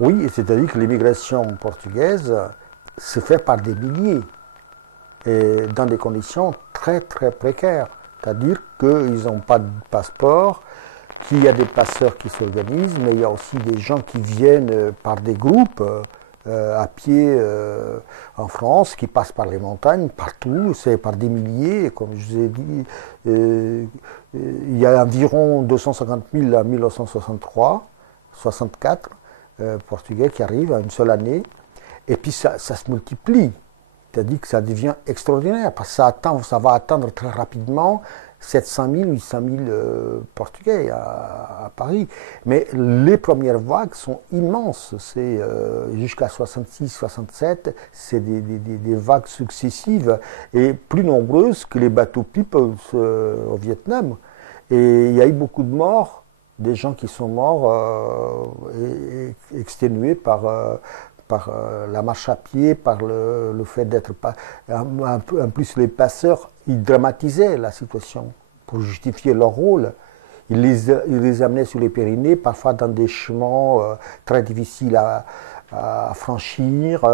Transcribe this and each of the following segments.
Oui, c'est-à-dire que l'immigration portugaise se fait par des milliers et dans des conditions très très précaires. C'est-à-dire qu'ils n'ont pas de passeport, qu'il y a des passeurs qui s'organisent, mais il y a aussi des gens qui viennent par des groupes à pied en France, qui passent par les montagnes, partout, c'est par des milliers. Comme je vous ai dit, il y a environ 250 000 en 1963, 64 Portugais qui arrivent à une seule année, et puis ça se multiplie. C'est-à-dire que ça devient extraordinaire, parce que ça va atteindre très rapidement 700 000, 800 000 Portugais à Paris. Mais les premières vagues sont immenses. C'est jusqu'à 66, 67, c'est des vagues successives et plus nombreuses que les bateaux Peoples au Vietnam. Et il y a eu beaucoup de morts, des gens qui sont morts exténués par la marche à pied, par le fait d'être pas. En plus, les passeurs, ils dramatisaient la situation pour justifier leur rôle. Ils les amenaient sur les Pyrénées, parfois dans des chemins très difficiles à franchir.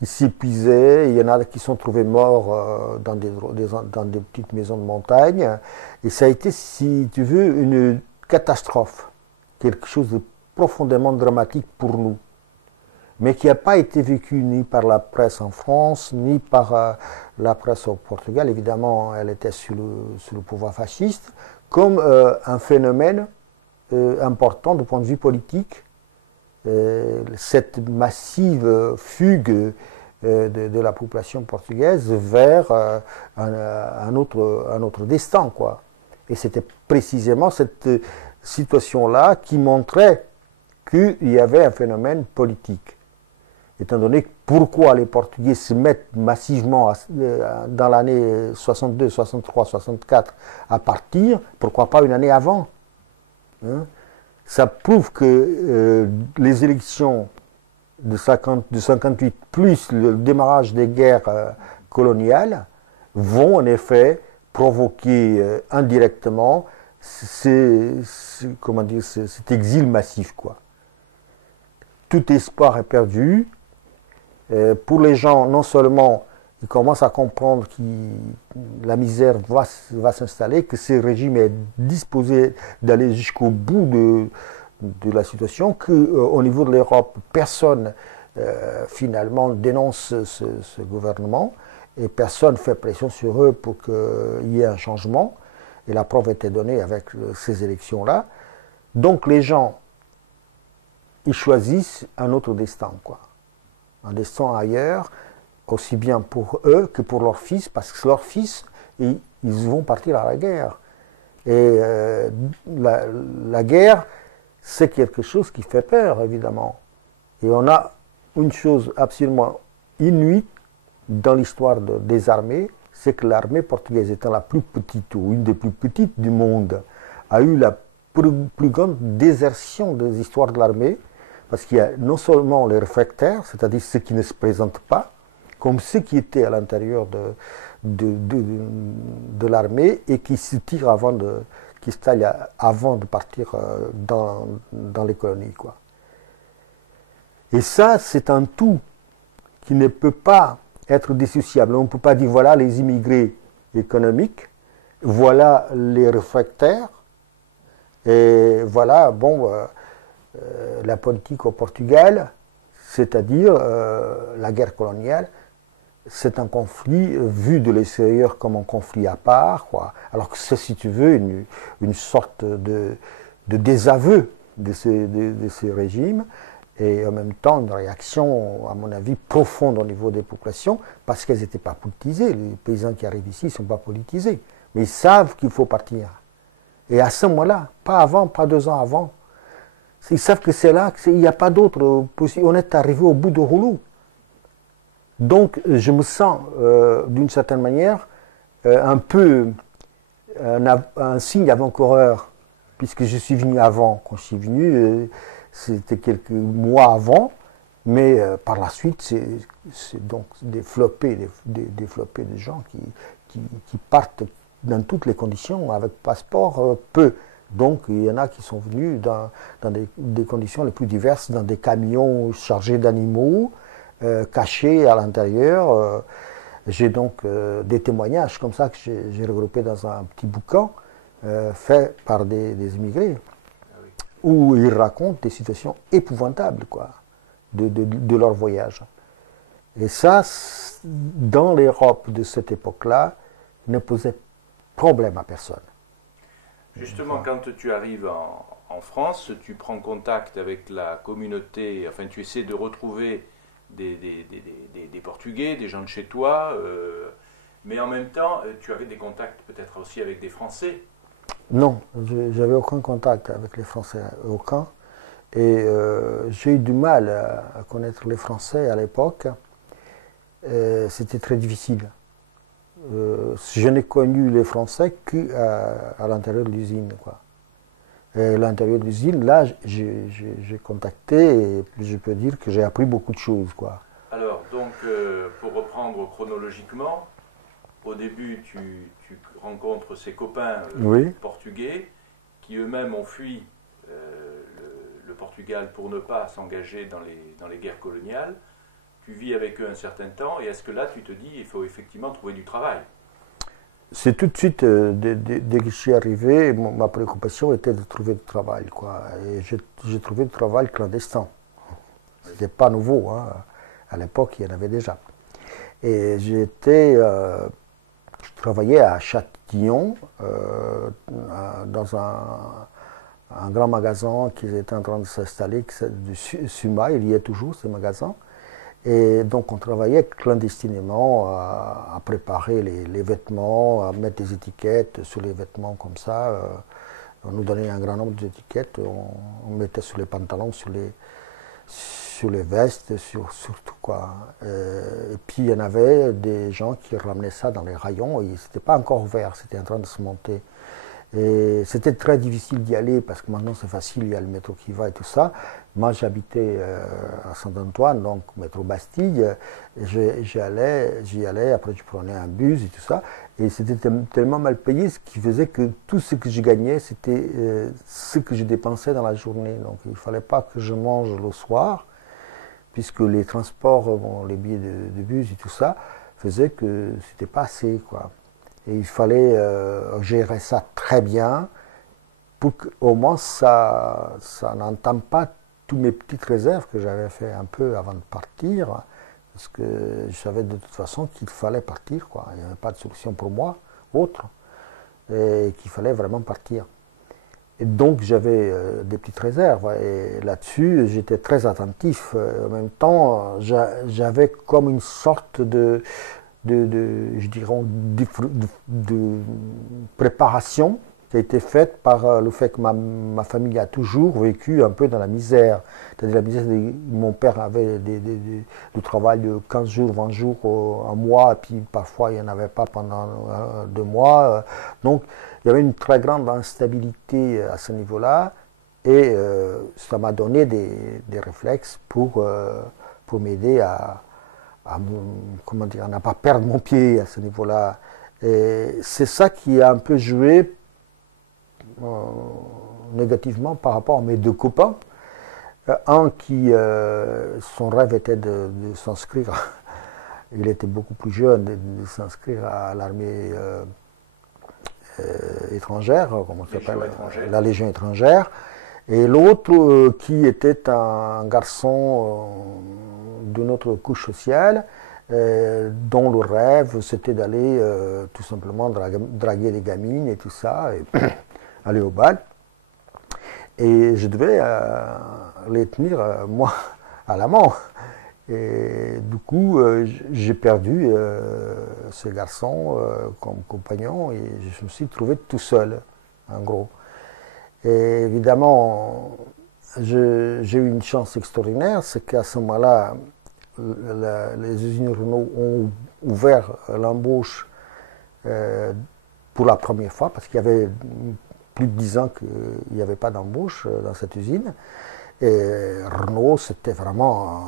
Ils s'épuisaient. Il y en a qui sont trouvés morts dans des petites maisons de montagne. Et ça a été, si tu veux, une catastrophe. Quelque chose de profondément dramatique pour nous, mais qui n'a pas été vécu ni par la presse en France, ni par la presse au Portugal. Évidemment, elle était sous le pouvoir fasciste, comme un phénomène important du point de vue politique. Cette massive fugue de la population portugaise vers un autre destin, quoi. Et c'était précisément cette situation-là qui montrait qu'il y avait un phénomène politique. Étant donné pourquoi les Portugais se mettent massivement dans l'année 62, 63, 64 à partir, pourquoi pas une année avant, hein? Ça prouve que les élections de 58 plus le démarrage des guerres coloniales vont en effet provoquer indirectement cet exil massif, quoi. Tout espoir est perdu. Pour les gens, non seulement ils commencent à comprendre que la misère va s'installer, que ce régime est disposé d'aller jusqu'au bout de la situation, qu'au niveau de l'Europe, personne finalement dénonce ce gouvernement et personne fait pression sur eux pour qu'il y ait un changement. Et la preuve était donnée avec ces élections-là. Donc les gens, ils choisissent un autre destin, quoi. Un destin ailleurs, aussi bien pour eux que pour leurs fils, parce que leurs fils, ils vont partir à la guerre. Et la guerre, c'est quelque chose qui fait peur, évidemment. Et on a une chose absolument inuite dans l'histoire des armées, c'est que l'armée portugaise, étant la plus petite, ou une des plus petites du monde, a eu la plus grande désertion des histoires de l'armée, parce qu'il y a non seulement les réfractaires, c'est-à-dire ceux qui ne se présentent pas, comme ceux qui étaient à l'intérieur de l'armée et qui se tirent qui se taillent avant de partir dans les colonies, quoi. Et ça, c'est un tout qui ne peut pas être dissociable. On ne peut pas dire voilà les immigrés économiques, voilà les réfractaires, et voilà, la politique au Portugal, c'est-à-dire la guerre coloniale, c'est un conflit vu de l'extérieur comme un conflit à part, quoi. Alors que c'est, si tu veux, une sorte de désaveu de ces régimes, et en même temps une réaction, à mon avis, profonde au niveau des populations, parce qu'elles n'étaient pas politisées. Les paysans qui arrivent ici ne sont pas politisés, mais ils savent qu'il faut partir. Et à ce moment-là, pas avant, pas 2 ans avant, ils savent que c'est là, qu'il n'y a pas d'autre possible. On est arrivé au bout du rouleau. Donc, je me sens, d'une certaine manière, un peu un signe avant-coureur, puisque je suis venu avant. Quand je suis venu, c'était quelques mois avant, mais par la suite, c'est donc des flopées de gens qui partent dans toutes les conditions, avec passeport, peu Donc il y en a qui sont venus dans des conditions les plus diverses, dans des camions chargés d'animaux, cachés à l'intérieur. J'ai donc des témoignages comme ça que j'ai regroupés dans un petit bouquin fait par des immigrés, où ils racontent des situations épouvantables quoi, de leur voyage. Et ça, dans l'Europe de cette époque-là, ne posait problème à personne. Justement, quand tu arrives en France, tu prends contact avec la communauté, enfin tu essaies de retrouver des Portugais, des gens de chez toi, mais en même temps, tu avais des contacts peut-être aussi avec des Français. Non, j'avais aucun contact avec les Français, aucun. Et j'ai eu du mal à connaître les Français à l'époque. C'était très difficile. Je n'ai connu les Français qu'à l'intérieur de l'usine, quoi. Et à l'intérieur de l'usine, là, j'ai contacté et je peux dire que j'ai appris beaucoup de choses, quoi. Alors, donc, pour reprendre chronologiquement, au début, tu rencontres ces copains portugais qui eux-mêmes ont fui le Portugal pour ne pas s'engager dans les guerres coloniales. Tu vis avec eux un certain temps, et est-ce que là, tu te dis, il faut effectivement trouver du travail? C'est tout de suite, dès que je suis arrivé, ma préoccupation était de trouver du travail, quoi. Et j'ai trouvé du travail clandestin. C'était pas nouveau, hein. À l'époque, il y en avait déjà. Et je travaillais à Châtillon, dans un grand magasin qui était en train de s'installer, du Suma, il y est toujours, ce magasin. Et donc on travaillait clandestinement à préparer les vêtements, à mettre des étiquettes sur les vêtements comme ça. On nous donnait un grand nombre d'étiquettes, on mettait sur les pantalons, sur les vestes, sur tout quoi. Et puis il y en avait des gens qui ramenaient ça dans les rayons, et c'était pas encore ouvert, c'était en train de se monter. Et c'était très difficile d'y aller parce que maintenant c'est facile, il y a le métro qui va et tout ça. Moi j'habitais à Saint-Antoine, donc métro Bastille, j'y allais, après je prenais un bus et tout ça. Et c'était tellement mal payé, ce qui faisait que tout ce que je gagnais, c'était ce que je dépensais dans la journée. Donc il ne fallait pas que je mange le soir, puisque les transports, les billets de bus et tout ça, faisaient que c'était pas assez, quoi. Et il fallait gérer ça très bien pour qu'au moins ça n'entame pas toutes mes petites réserves que j'avais fait un peu avant de partir, parce que je savais de toute façon qu'il fallait partir, quoi. Il n'y avait pas de solution pour moi, autre, et qu'il fallait vraiment partir. Et donc j'avais des petites réserves, et là-dessus j'étais très attentif. En même temps, j'avais comme une sorte de préparation qui a été faite par le fait que ma famille a toujours vécu un peu dans la misère. C'est-à-dire la misère, mon père avait du travail de 15 jours, 20 jours, un mois, et puis parfois il n'y en avait pas pendant 2 mois. Donc il y avait une très grande instabilité à ce niveau-là, et ça m'a donné des réflexes pour m'aider à ne pas perdre mon pied à ce niveau-là. Et c'est ça qui a un peu joué négativement par rapport à mes 2 copains. Un qui, son rêve était de s'inscrire, il était beaucoup plus jeune, de s'inscrire à l'armée étrangère, comment ça s'appelle, la Légion étrangère. Et l'autre qui était un garçon d'une autre couche sociale, dont le rêve c'était d'aller tout simplement draguer des gamines et tout ça, et aller au bal. Et je devais les tenir, moi, à l'amant. Et du coup, j'ai perdu ce garçon comme compagnon, et je me suis trouvé tout seul, en gros. Et évidemment, j'ai eu une chance extraordinaire, c'est qu'à ce moment-là, les usines Renault ont ouvert l'embauche pour la première fois, parce qu'il y avait plus de 10 ans qu'il n'y avait pas d'embauche dans cette usine. Et Renault, c'était vraiment...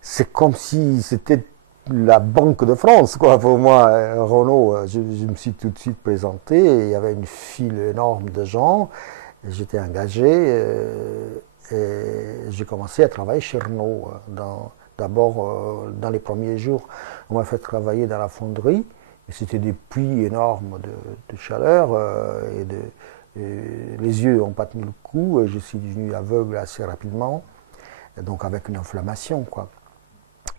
c'est comme si c'était la Banque de France, quoi. Pour moi, Renault, je me suis tout de suite présenté, et il y avait une file énorme de gens, j'étais engagé, et j'ai commencé à travailler chez Renault. D'abord, dans les premiers jours, on m'a fait travailler dans la fonderie, et c'était des puits énormes de chaleur, et les yeux n'ont pas tenu le coup, et je suis devenu aveugle assez rapidement, et donc avec une inflammation, quoi,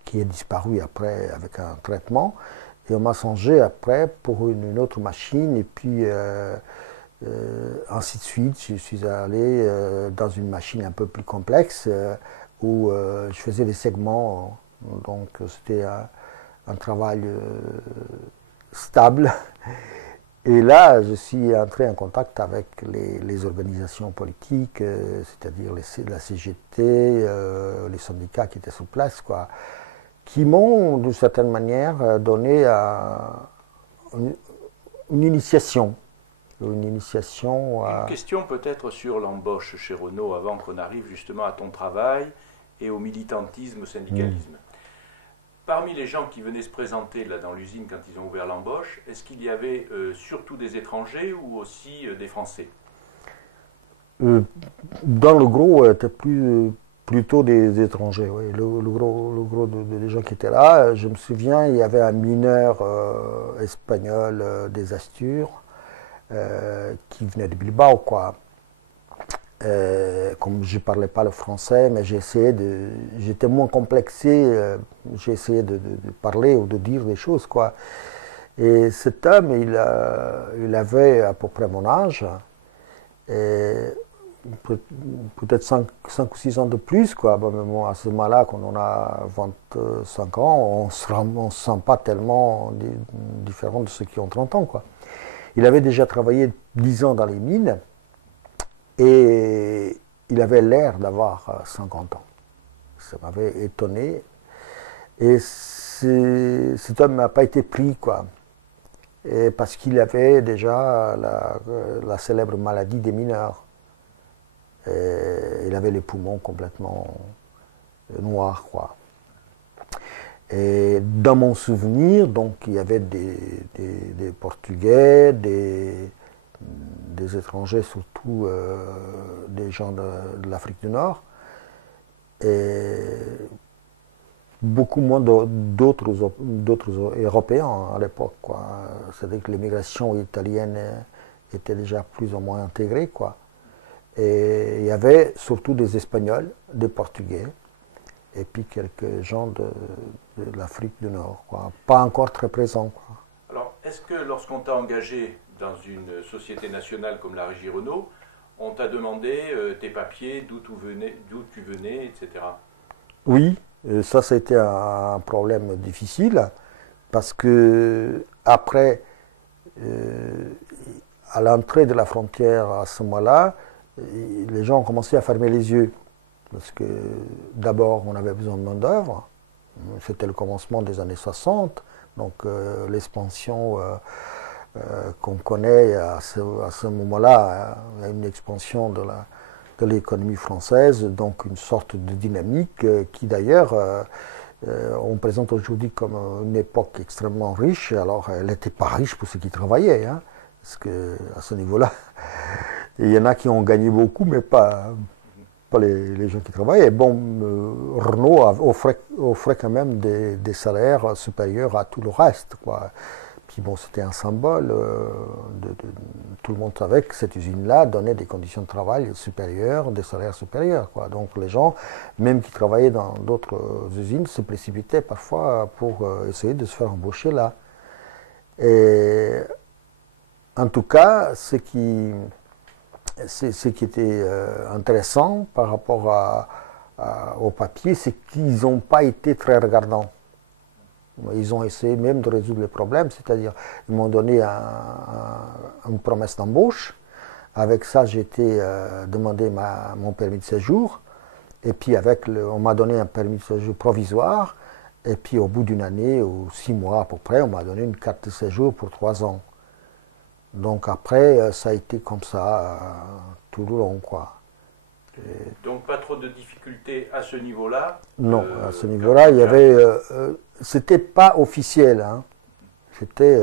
qui est disparue après avec un traitement. Et on m'a changé après pour une autre machine, et puis ainsi de suite. Je suis allé dans une machine un peu plus complexe, où je faisais des segments, donc c'était un travail stable. Et là, je suis entré en contact avec les organisations politiques, c'est-à-dire la CGT, les syndicats qui étaient sur place, quoi, qui m'ont, d'une certaine manière, donné une initiation. Une question peut-être sur l'embauche chez Renault, avant qu'on arrive justement à ton travail et au militantisme, au syndicalisme. Parmi les gens qui venaient se présenter là dans l'usine quand ils ont ouvert l'embauche, est-ce qu'il y avait surtout des étrangers ou aussi des Français? Dans le gros, c'était plutôt des étrangers. Oui. Le gros des gens qui étaient là, je me souviens, il y avait un mineur espagnol des Astures qui venait de Bilbao, quoi. Comme je ne parlais pas le français, mais j'étais moins complexé, j'ai essayé de parler ou de dire des choses, quoi. Et cet homme, il avait à peu près mon âge, et peut-être 5 ou 6 ans de plus, quoi. Bon, à ce moment-là, quand on a 25 ans, on ne se sent pas tellement différent de ceux qui ont 30 ans, quoi. Il avait déjà travaillé 10 ans dans les mines, et il avait l'air d'avoir 50 ans. Ça m'avait étonné. Et cet homme n'a pas été pris, quoi. Et parce qu'il avait déjà la célèbre maladie des mineurs. Et il avait les poumons complètement noirs, quoi. Et dans mon souvenir, donc, il y avait des Portugais, des étrangers, surtout des gens de l'Afrique du Nord, et beaucoup moins d'autres Européens à l'époque, quoi. C'est-à-dire que l'immigration italienne était déjà plus ou moins intégrée, quoi. Et il y avait surtout des Espagnols, des Portugais, et puis quelques gens de l'Afrique du Nord, quoi. Pas encore très présents, quoi. Alors, est-ce que lorsqu'on t'a engagé dans une société nationale comme la Régie Renault, on t'a demandé tes papiers, d'où tu venais, etc. Oui, ça a été un problème difficile, parce que après, à l'entrée de la frontière, à ce moment-là, les gens ont commencé à fermer les yeux. Parce que d'abord, on avait besoin de main-d'œuvre. C'était le commencement des années 60. Donc l'expansion qu'on connaît à ce moment-là, il y a une expansion de l'économie française, donc une sorte de dynamique qui d'ailleurs, on présente aujourd'hui comme une époque extrêmement riche. Alors elle n'était pas riche pour ceux qui travaillaient, hein, parce qu'à ce niveau-là, il y en a qui ont gagné beaucoup, mais pas les gens qui travaillaient. Bon, Renault offrait quand même des salaires supérieurs à tout le reste, quoi. Puis bon, c'était un symbole. Tout le monde savait que cette usine-là donnait des conditions de travail supérieures, des salaires supérieurs, quoi. Donc les gens, même qui travaillaient dans d'autres usines, se précipitaient parfois pour essayer de se faire embaucher là. Et en tout cas, ce qui était intéressant par rapport au papier, c'est qu'ils n'ont pas été très regardants. Ils ont essayé même de résoudre les problèmes, c'est-à-dire ils m'ont donné une promesse d'embauche. Avec ça, j'ai été demandé mon permis de séjour. Et puis on m'a donné un permis de séjour provisoire. Et puis au bout d'une année ou 6 mois à peu près, on m'a donné une carte de séjour pour 3 ans. Donc après, ça a été comme ça tout le long, quoi. Donc pas trop de difficultés à ce niveau-là? Non, à ce niveau-là, il y avait... c'était pas officiel. Hein. C'était,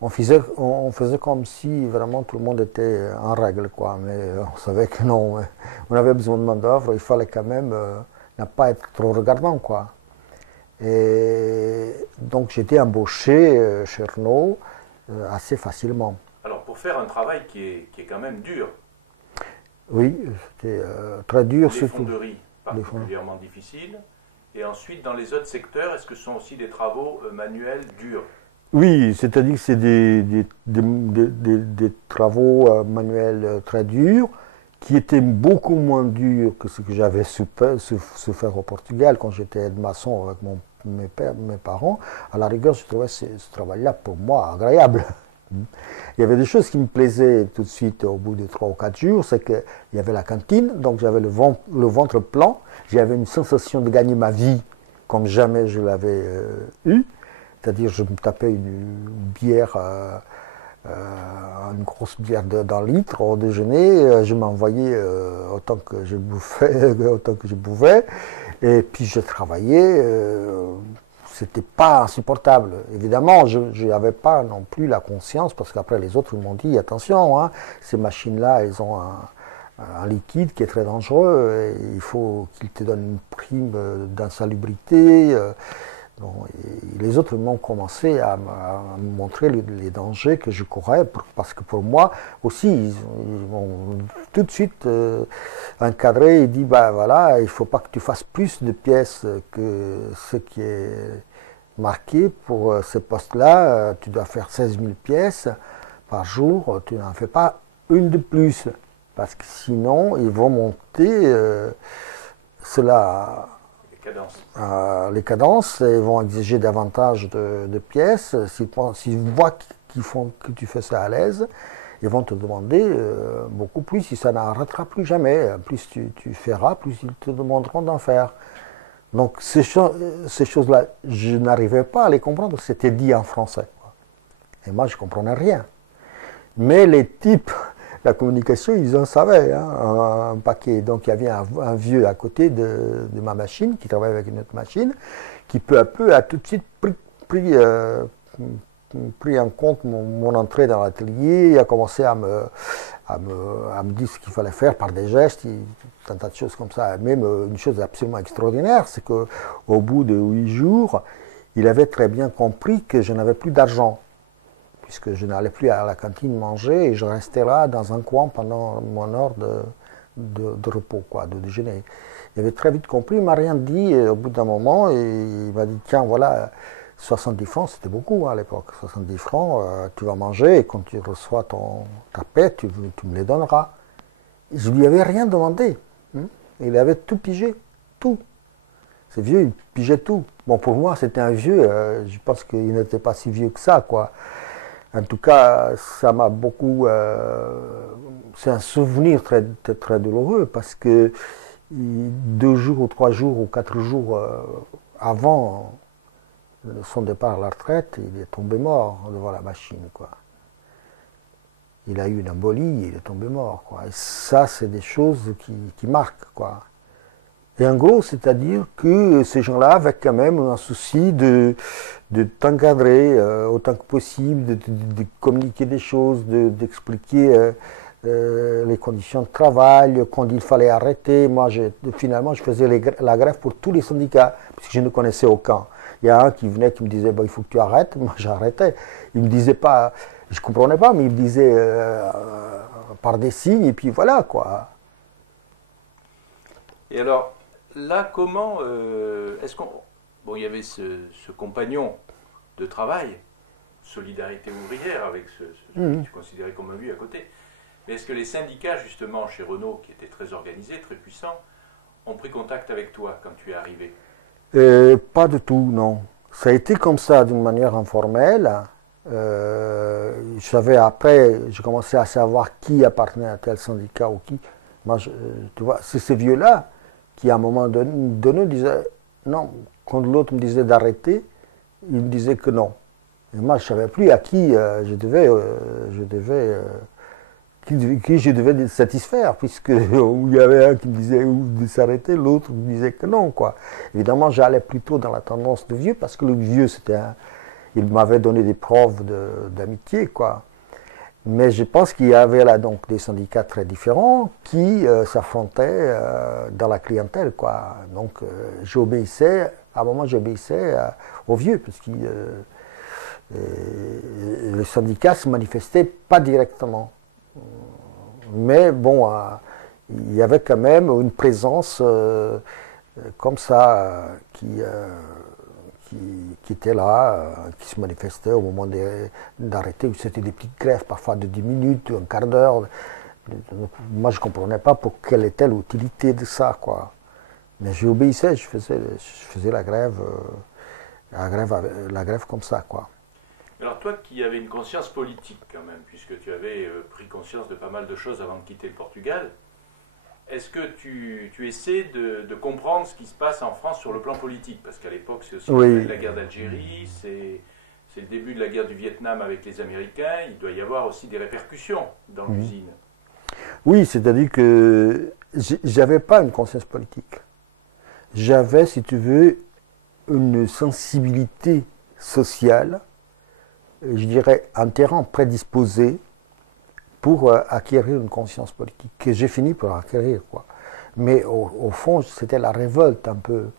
on faisait comme si vraiment tout le monde était en règle, quoi. Mais on savait que non. On avait besoin de main d'œuvre. Il fallait quand même ne pas être trop regardant, quoi. Et donc j'étais embauché chez Renault assez facilement. Alors pour faire un travail qui est quand même dur. Oui, c'était très dur. Les fonderies particulièrement difficiles. Et ensuite, dans les autres secteurs, est-ce que ce sont aussi des travaux manuels durs? Oui, c'est-à-dire que c'est des travaux manuels très durs, qui étaient beaucoup moins durs que ce que j'avais souffert au Portugal quand j'étais aide-maçon avec mes parents. À la rigueur, je trouvais ce travail-là pour moi agréable. Il y avait des choses qui me plaisaient tout de suite au bout de 3 ou 4 jours, c'est qu'il y avait la cantine, donc j'avais le ventre plein, j'avais une sensation de gagner ma vie comme jamais je l'avais eu, c'est-à-dire je me tapais une bière, une grosse bière d'un litre au déjeuner, je m'envoyais autant que je pouvais, et puis je travaillais. C'était pas insupportable. Évidemment, je n'avais pas non plus la conscience, parce qu'après les autres m'ont dit, attention, hein, ces machines-là, elles ont un liquide qui est très dangereux, et il faut qu'ils te donnent une prime d'insalubrité. Bon, et les autres m'ont commencé à me montrer les dangers que je courais, parce que pour moi aussi, ils m'ont tout de suite encadré et dit, bah voilà, il ne faut pas que tu fasses plus de pièces que ce qui est marqué pour ce poste-là. Tu dois faire 16 000 pièces par jour, tu n'en fais pas une de plus, parce que sinon, ils vont monter cela... les cadences, ils vont exiger davantage de pièces. S'ils voient que tu fais ça à l'aise, ils vont te demander beaucoup plus. Si ça n'arrêtera plus jamais, plus tu feras, plus ils te demanderont d'en faire. Donc ces choses-là, je n'arrivais pas à les comprendre. C'était dit en français. Et moi, je ne comprenais rien. Mais les types... La communication, ils en savaient, hein, un paquet. Donc il y avait un vieux à côté de ma machine, qui travaillait avec une autre machine, qui peu à peu a tout de suite pris en compte mon entrée dans l'atelier, il a commencé à me dire ce qu'il fallait faire par des gestes, un tas de choses comme ça. Même une chose absolument extraordinaire, c'est qu'au bout de 8 jours, il avait très bien compris que je n'avais plus d'argent, puisque je n'allais plus à la cantine manger et je restais là dans un coin pendant mon heure de repos, quoi, de déjeuner. Il avait très vite compris, il ne m'a rien dit au bout d'un moment, et il m'a dit, tiens, voilà, 70 francs, c'était beaucoup à l'époque, 70 francs, tu vas manger, et quand tu reçois ta paie, tu me les donneras. Et je ne lui avais rien demandé. Il avait tout pigé, tout. Ce vieux, il pigeait tout. Bon, pour moi, c'était un vieux, je pense qu'il n'était pas si vieux que ça, quoi. En tout cas, ça m'a beaucoup... c'est un souvenir très, très, très douloureux, parce que 2 jours ou 3 jours ou 4 jours avant son départ à la retraite, il est tombé mort devant la machine, quoi. Il a eu une embolie et il est tombé mort, quoi. Et ça, c'est des choses qui marquent, quoi. Et en gros, c'est-à-dire que ces gens-là avaient quand même un souci de t'encadrer autant que possible, de communiquer des choses, d'expliquer les conditions de travail, quand il fallait arrêter. Moi, finalement, je faisais la grève pour tous les syndicats, puisque je ne connaissais aucun. Il y a un qui venait, qui me disait, il faut que tu arrêtes. Moi, j'arrêtais. Il me disait pas, je ne comprenais pas, mais il me disait par des signes, et puis voilà, quoi. Et alors, là, comment est-ce qu'on... Bon, il y avait ce compagnon de travail, solidarité ouvrière, avec ce que tu considérais comme un vieux à côté. Mais est-ce que les syndicats, justement, chez Renault, qui étaient très organisés, très puissants, ont pris contact avec toi quand tu es arrivé? Pas du tout, non. Ça a été comme ça, d'une manière informelle. Je savais après, j'ai commencé à savoir qui appartenait à tel syndicat ou qui. Moi, tu vois, c'est ces vieux-là qui, à un moment donné, disaient non. Quand l'autre me disait d'arrêter, il me disait que non. Et moi, je ne savais plus à qui je devais qui je devais satisfaire, puisque il y avait un qui me disait de s'arrêter, l'autre me disait que non, quoi. Évidemment, j'allais plutôt dans la tendance de vieux, parce que le vieux, il m'avait donné des preuves d'amitié, quoi. Mais je pense qu'il y avait là donc des syndicats très différents qui s'affrontaient dans la clientèle, quoi. Donc j'obéissais, à un moment j'obéissais aux vieux, parce que le syndicat se manifestait pas directement. Mais bon, il y avait quand même une présence comme ça qui était là, qui se manifestait au moment d'arrêter. C'était des petites grèves, parfois de 10 minutes, un quart d'heure. Moi, je ne comprenais pas pour quelle était l'utilité de ça, quoi. Mais j'obéissais, je faisais la grève comme ça, quoi. Alors toi qui avais une conscience politique quand même, puisque tu avais pris conscience de pas mal de choses avant de quitter le Portugal, est-ce que tu essaies de comprendre ce qui se passe en France sur le plan politique? Parce qu'à l'époque, c'est aussi la guerre d'Algérie, c'est le début de la guerre du Vietnam avec les Américains, il doit y avoir aussi des répercussions dans l'usine. Oui, c'est-à-dire que j'avais pas une conscience politique. J'avais, si tu veux, une sensibilité sociale, je dirais, un terrain prédisposé pour acquérir une conscience politique, que j'ai fini par acquérir, quoi. Mais au fond, c'était la révolte un peu.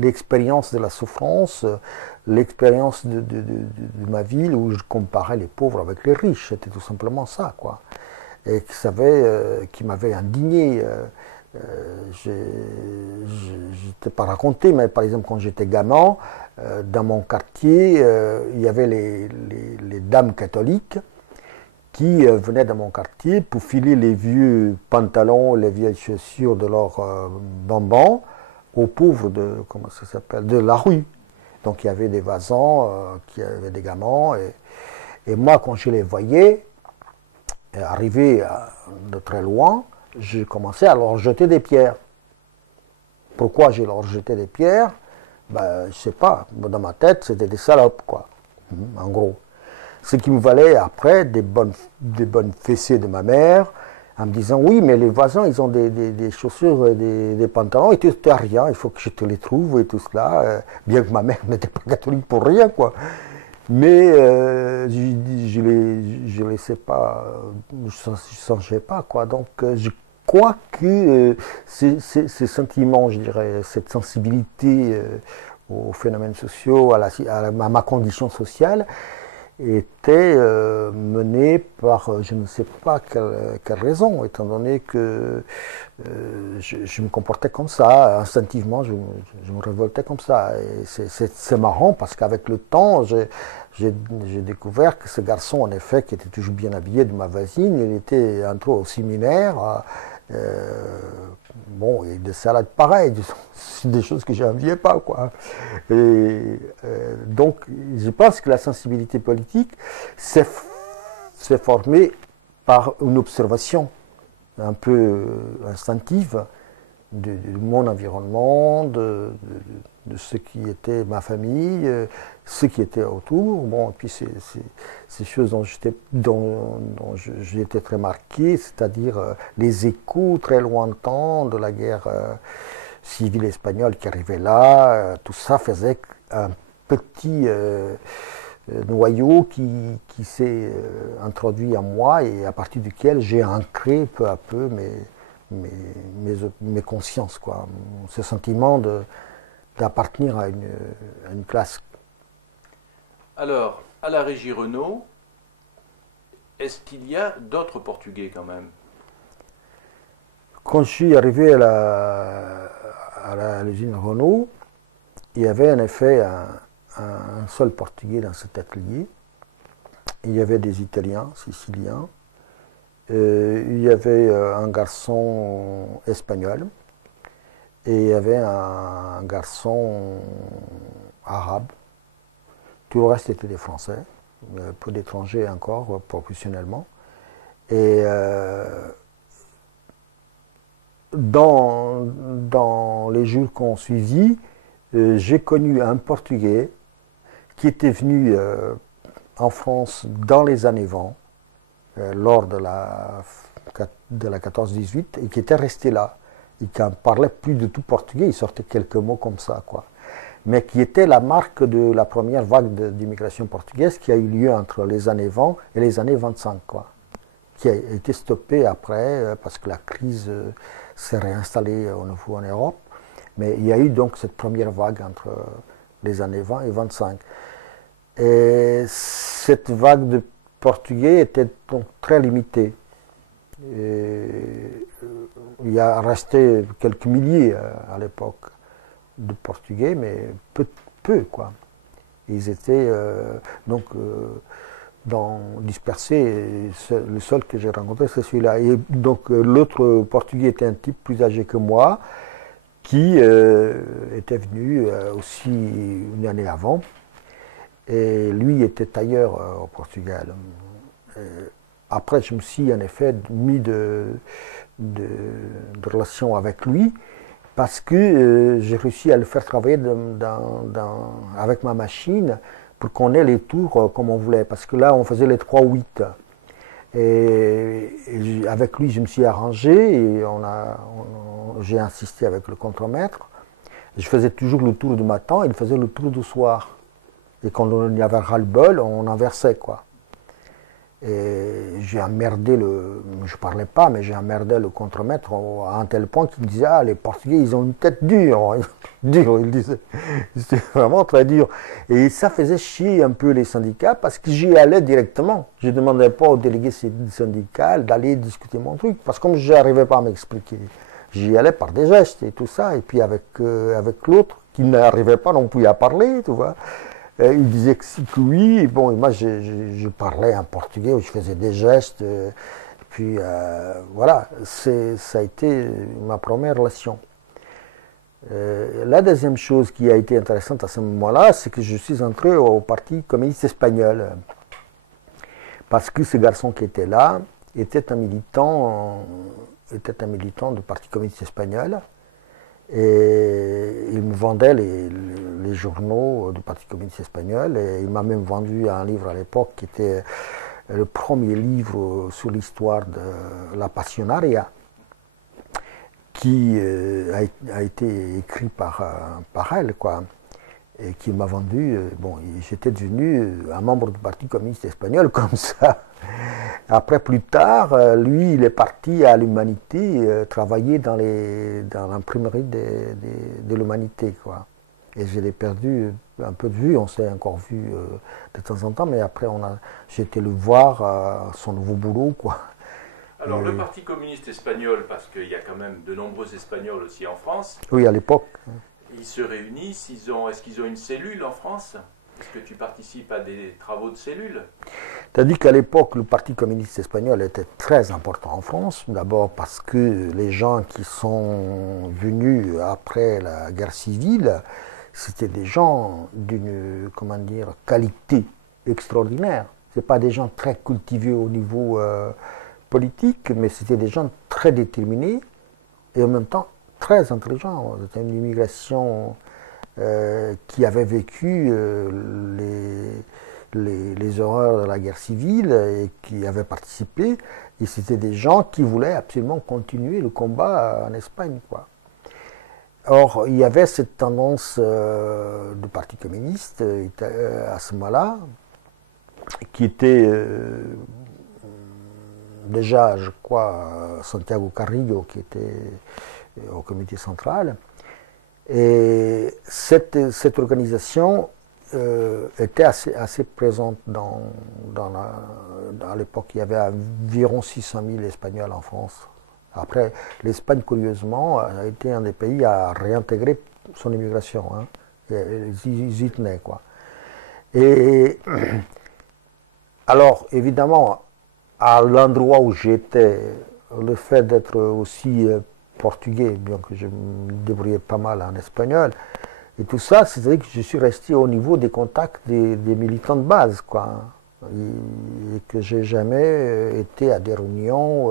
L'expérience de la souffrance, l'expérience de ma ville où je comparais les pauvres avec les riches, c'était tout simplement ça, quoi. Et qui m'avait indigné. Je ne t'ai pas raconté, mais par exemple quand j'étais gamin, dans mon quartier, il y avait les dames catholiques qui venaient dans mon quartier pour filer les vieux pantalons, les vieilles chaussures de leurs bambins aux pauvres de la rue. Donc il y avait des vasants qui avaient des gamins, et moi quand je les voyais arriver de très loin, je commençais à leur jeter des pierres. Pourquoi je leur jetais des pierres? Ben, je sais pas, dans ma tête, c'était des salopes, quoi, en gros. Ce qui me valait après des bonnes fessées de ma mère, en me disant, oui, mais les voisins, ils ont des chaussures et des pantalons, et tu n'as rien, il faut que je te les trouve, et tout cela, bien que ma mère n'était pas catholique pour rien, quoi. Mais je laissais pas, je ne songeais pas, quoi. Donc, je crois que ces sentiments, je dirais, cette sensibilité aux phénomènes sociaux, à ma condition sociale, était menée par je ne sais pas quelle raison, étant donné que je me comportais comme ça, instinctivement, je me révoltais comme ça. Et c'est marrant parce qu'avec le temps, j'ai découvert que ce garçon, en effet, qui était toujours bien habillé de ma voisine, il était entré au séminaire. Bon, et des salades pareilles, c'est des choses que je n'enviais pas, quoi. Et donc, je pense que la sensibilité politique s'est formée par une observation un peu instinctive de mon environnement, de ce qui était ma famille, ce qui était autour. Bon, et puis ces choses dont j'étais très marqué, c'est-à-dire les échos très lointains de la guerre civile espagnole qui arrivait là, tout ça faisait un petit noyau qui s'est introduit en moi et à partir duquel j'ai ancré peu à peu mes consciences, quoi. Ce sentiment d'appartenir à une classe. Alors, à la Régie Renault, est-ce qu'il y a d'autres Portugais quand même? Quand je suis arrivé à l'usine Renault, il y avait en effet un seul Portugais dans cet atelier. Il y avait des Italiens, Siciliens. Il y avait un garçon espagnol. Et il y avait un garçon arabe. Tout le reste était des Français, peu d'étrangers encore, professionnellement. Et dans les jours qu'on suivit, j'ai connu un Portugais qui était venu en France dans les années 20, lors de la 14-18 et qui était resté là. Et qui ne parlait plus du tout portugais, il sortait quelques mots comme ça, quoi. Mais qui était la marque de la première vague d'immigration portugaise qui a eu lieu entre les années 20 et les années 25, quoi. Qui a été stoppée après parce que la crise s'est réinstallée au niveau en Europe. Mais il y a eu donc cette première vague entre les années 20 et 25. Et cette vague de portugais était donc très limitée. Et il y a resté quelques milliers à l'époque de Portugais, mais peu quoi. Ils étaient dispersés. Le seul que j'ai rencontré, c'est celui-là. Et donc l'autre Portugais était un type plus âgé que moi, qui était venu aussi une année avant. Et lui était tailleur au Portugal. Après, je me suis en effet mis de relation avec lui parce que j'ai réussi à le faire travailler avec ma machine pour qu'on ait les tours comme on voulait. Parce que là, on faisait les 3-8. Et avec lui, je me suis arrangé et j'ai insisté avec le contremaître. Je faisais toujours le tour du matin et il faisait le tour du soir. Et quand on y avait ras-le-bol, on inversait, quoi. Et j'ai emmerdé je parlais pas, mais j'ai emmerdé le contremaître à un tel point qu'il me disait, ah, les Portugais, ils ont une tête dure. Dure, il disait. C'était vraiment très dur. Et ça faisait chier un peu les syndicats parce que j'y allais directement. Je ne demandais pas aux délégués syndicaux d'aller discuter mon truc. Parce que comme je n'arrivais pas à m'expliquer, j'y allais par des gestes et tout ça. Et puis avec l'autre, qui n'arrivait pas non plus à parler, tu vois. Il disait que oui, et bon, et moi je parlais en portugais, je faisais des gestes, puis voilà, ça a été ma première relation. La deuxième chose qui a été intéressante à ce moment-là, c'est que je suis entré au Parti communiste espagnol, parce que ce garçon qui était là était un militant du Parti communiste espagnol. Et il me vendait les journaux du Parti communiste espagnol et il m'a même vendu un livre à l'époque qui était le premier livre sur l'histoire de la Passionaria qui a été écrit par elle, quoi, et qui m'a vendu. Bon, j'étais devenu un membre du Parti communiste espagnol comme ça. Après, plus tard, lui, il est parti à l'Humanité, travailler dans l'imprimerie de l'Humanité, quoi. Et je l'ai perdu un peu de vue, on s'est encore vu de temps en temps, mais après, j'ai été le voir à son nouveau boulot, quoi. Alors, le Parti communiste espagnol, parce qu'il y a quand même de nombreux Espagnols aussi en France. Oui, à l'époque. Ils se réunissent, est-ce qu'ils ont une cellule en France ? Est-ce que tu participes à des travaux de cellules ? C'est-à-dire qu'à l'époque, le Parti communiste espagnol était très important en France. D'abord parce que les gens qui sont venus après la guerre civile, c'était des gens d'une, qualité extraordinaire. Ce pas des gens très cultivés au niveau politique, mais c'était des gens très déterminés et en même temps très intelligents. C'était une immigration qui avait vécu les horreurs de la guerre civile et qui avait participé. Et c'était des gens qui voulaient absolument continuer le combat en Espagne, quoi. Or, il y avait cette tendance du Parti communiste à ce moment-là, qui était déjà, je crois, Santiago Carrillo, qui était au comité central. Et cette organisation était assez présente à l'époque. Il y avait environ 600 000 Espagnols en France. Après, l'Espagne, curieusement, a été un des pays à réintégrer son immigration. Hein. Ils y tenaient, quoi. Et alors, évidemment, à l'endroit où j'étais, le fait d'être aussi portugais, bien que je me débrouillais pas mal en espagnol, et tout ça, c'est-à-dire que je suis resté au niveau des contacts des militants de base, quoi. Et que j'ai jamais été à des réunions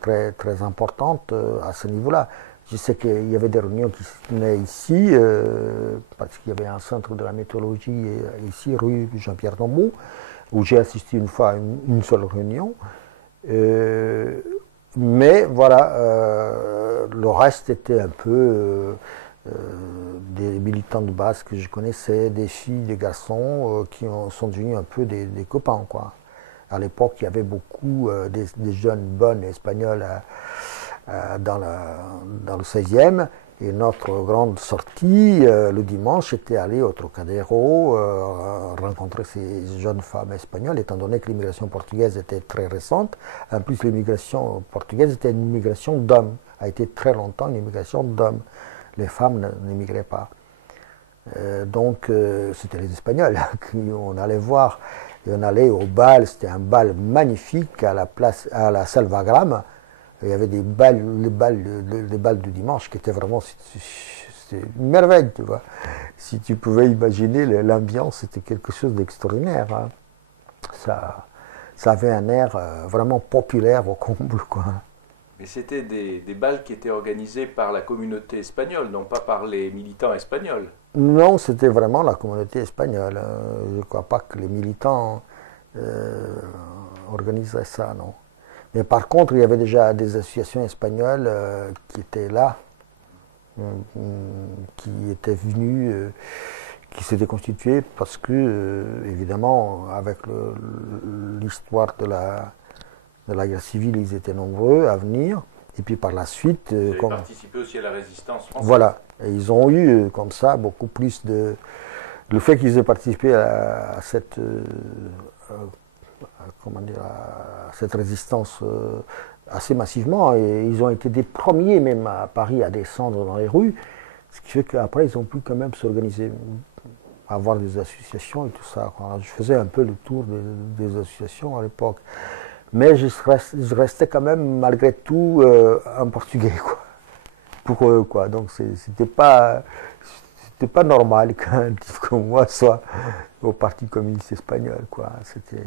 très, très importantes à ce niveau-là. Je sais qu'il y avait des réunions qui se tenaient ici, parce qu'il y avait un centre de la météorologie ici, rue Jean-Pierre Dombeau. où j'ai assisté une fois à une seule réunion. Mais voilà, le reste était un peu des militants de base que je connaissais, des filles, des garçons qui sont devenus un peu des copains, quoi. À l'époque, il y avait beaucoup des jeunes bonnes espagnoles dans le 16e. Et notre grande sortie le dimanche était aller au Trocadéro rencontrer ces jeunes femmes espagnoles, étant donné que l'immigration portugaise était très récente. En plus, l'immigration portugaise était une immigration d'hommes, a été très longtemps une immigration d'hommes. Les femmes n'immigraient pas. Donc, c'était les Espagnols qu'on allait voir. Et on allait au bal, c'était un bal magnifique à la salle Wagram. Il y avait des balles du dimanche qui étaient vraiment c'était une merveille, tu vois. Si tu pouvais imaginer l'ambiance, c'était quelque chose d'extraordinaire. Hein. Ça avait un air vraiment populaire au comble, quoi. Mais c'était des bals qui étaient organisés par la communauté espagnole, non pas par les militants espagnols. Non, c'était vraiment la communauté espagnole. Je ne crois pas que les militants organisaient ça, non. Mais par contre, il y avait déjà des associations espagnoles qui étaient là, qui étaient venues, qui s'étaient constituées parce que, évidemment, avec l'histoire de la guerre civile, ils étaient nombreux à venir. Et puis par la suite... Ils avaient participé aussi à la résistance française. Voilà. Et ils ont eu, comme ça, beaucoup plus de... Le fait qu'ils aient participé à cette... cette résistance assez massivement, et ils ont été des premiers même à Paris à descendre dans les rues, ce qui fait qu'après ils ont pu quand même s'organiser, avoir des associations et tout ça. Je faisais un peu le tour des associations à l'époque, mais je restais quand même malgré tout un Portugais, quoi, pour eux, quoi. Donc c'était pas normal qu'un type comme moi soit au Parti communiste espagnol, quoi. C'était...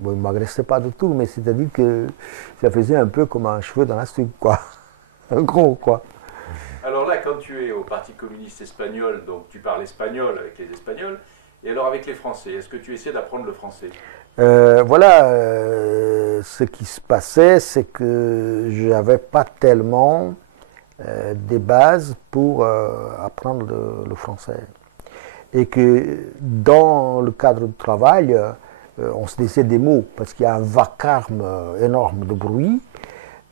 Bon, il ne m'agressait pas du tout, mais c'est-à-dire que ça faisait un peu comme un cheveu dans la soupe, quoi. En gros, quoi. Alors là, quand tu es au Parti communiste espagnol, donc tu parles espagnol avec les Espagnols, et alors avec les Français, est-ce que tu essaies d'apprendre le français ? Voilà, ce qui se passait, c'est que je n'avais pas tellement des bases pour apprendre le français. Et que dans le cadre du travail, on se disait des mots, parce qu'il y a un vacarme énorme de bruit,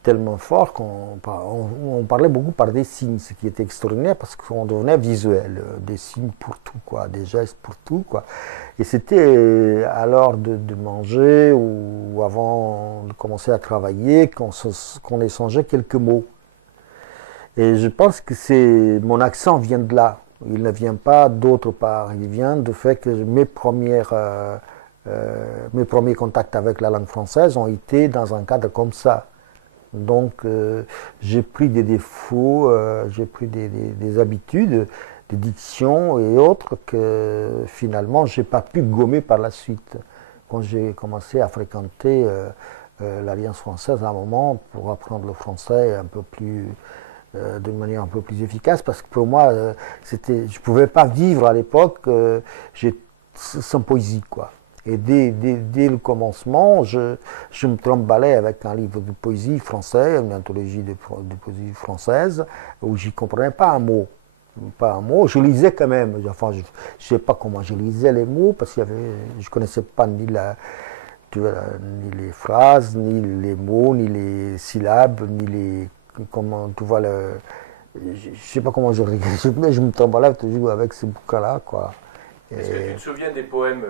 tellement fort qu'on parlait beaucoup par des signes, ce qui était extraordinaire parce qu'on devenait visuel, des signes pour tout, quoi, des gestes pour tout, quoi. Et c'était à l'heure de manger ou avant de commencer à travailler qu'on échangeait quelques mots. Et je pense que mon accent vient de là, il ne vient pas d'autre part, il vient du fait que mes premiers contacts avec la langue française ont été dans un cadre comme ça. Donc j'ai pris des défauts, j'ai pris des habitudes, des dictions et autres que finalement j'ai pas pu gommer par la suite. Quand j'ai commencé à fréquenter l'Alliance française à un moment pour apprendre le français un peu plus, d'une manière un peu plus efficace, parce que pour moi je pouvais pas vivre à l'époque sans poésie, quoi. Et dès le commencement, je me trimballais avec un livre de poésie français, une anthologie de poésie française, où j'y comprenais pas un mot. Pas un mot, je lisais quand même. Enfin, je ne sais pas comment je lisais les mots, parce que je connaissais pas ni les phrases, ni les mots, ni les syllabes, ni les... Comment, tu vois, je sais pas comment je me trimballais toujours avec ce bouquin-là, quoi. Est-ce que tu te souviens des poèmes,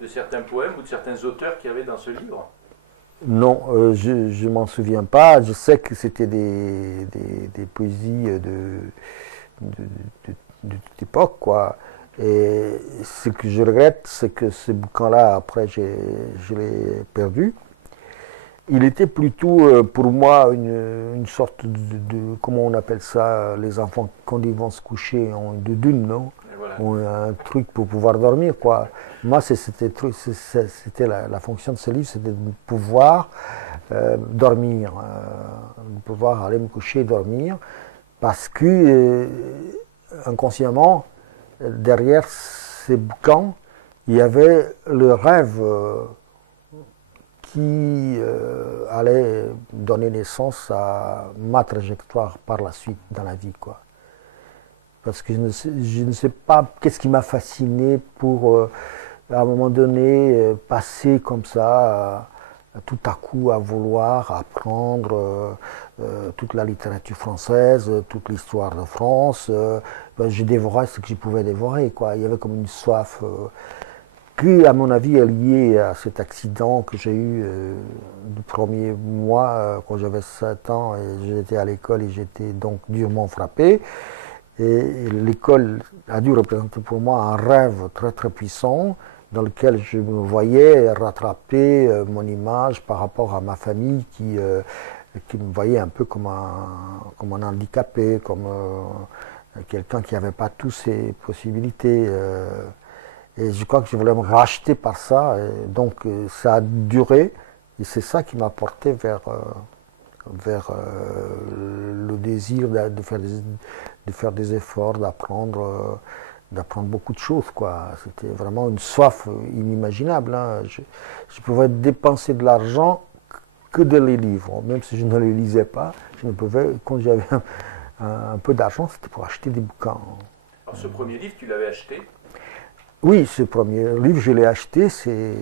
de certains poèmes ou de certains auteurs qu'il y avait dans ce livre ? Non, je ne m'en souviens pas. Je sais que c'était des poésies de toute époque, quoi. Et ce que je regrette, c'est que ce bouquin-là, après, je l'ai perdu. Il était plutôt, pour moi, une sorte de... Comment on appelle ça, les enfants, quand ils vont se coucher, de dune, non ? Voilà. Un truc pour pouvoir dormir, quoi. Moi, c'était la fonction de ce livre, c'était de pouvoir dormir, de pouvoir aller me coucher et dormir, parce que inconsciemment, derrière ces bouquins, il y avait le rêve qui allait donner naissance à ma trajectoire par la suite dans la vie, quoi. Parce que je ne sais pas qu'est-ce qui m'a fasciné pour, à un moment donné, passer comme ça, tout à coup, à vouloir apprendre toute la littérature française, toute l'histoire de France. Je dévorais ce que je pouvais dévorer, quoi. Il y avait comme une soif qui, à mon avis, est liée à cet accident que j'ai eu du premier mois, quand j'avais 7 ans, et j'étais à l'école et j'étais donc durement frappé. Et l'école a dû représenter pour moi un rêve très très puissant dans lequel je me voyais rattraper mon image par rapport à ma famille qui me voyait un peu comme un handicapé, comme quelqu'un qui n'avait pas toutes ses possibilités. Et je crois que je voulais me racheter par ça. Et donc ça a duré et c'est ça qui m'a porté vers le désir de faire des efforts, d'apprendre beaucoup de choses, quoi. C'était vraiment une soif inimaginable, hein. Je pouvais dépenser de l'argent que dans les livres, même si je ne les lisais pas. Je ne pouvais, quand j'avais un peu d'argent, c'était pour acheter des bouquins. Alors ce premier livre, tu l'avais acheté? Oui, ce premier livre, je l'ai acheté. C'est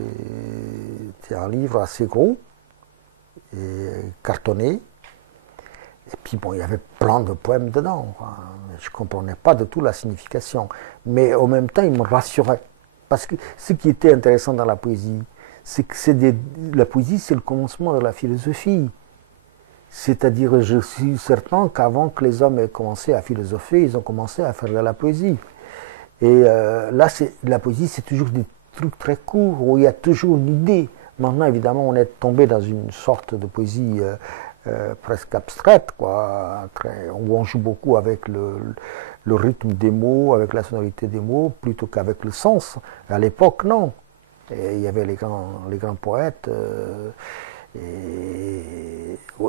un livre assez gros et cartonné. Et puis bon, il y avait plein de poèmes dedans, quoi. Je ne comprenais pas de tout la signification. Mais en même temps, il me rassurait. Parce que ce qui était intéressant dans la poésie, c'est que la poésie, c'est le commencement de la philosophie. C'est-à-dire, je suis certain qu'avant que les hommes aient commencé à philosopher, ils ont commencé à faire de la poésie. Et là, la poésie, c'est toujours des trucs très courts, où il y a toujours une idée. Maintenant, évidemment, on est tombé dans une sorte de poésie presque abstraite, quoi, où on joue beaucoup avec le rythme des mots, avec la sonorité des mots, plutôt qu'avec le sens. À l'époque, non. Et il y avait les grands poètes.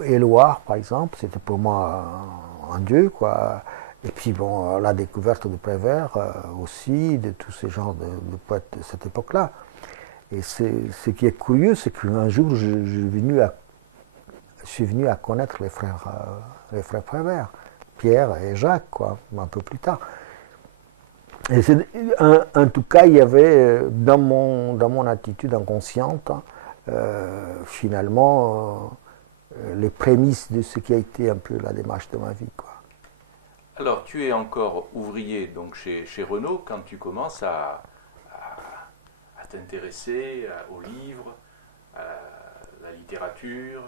Éluard, par exemple, c'était pour moi un dieu, quoi. Et puis, bon, la découverte de Prévert aussi, de tous ces genres de poètes de cette époque-là. Et ce qui est curieux, c'est qu'un jour, je suis venu à connaître les frères Prévert, Pierre et Jacques, quoi, un peu plus tard. Et en tout cas, il y avait dans mon attitude inconsciente, finalement, les prémices de ce qui a été un peu la démarche de ma vie, quoi. Alors, tu es encore ouvrier donc chez Renault quand tu commences à t'intéresser aux livres, à la littérature.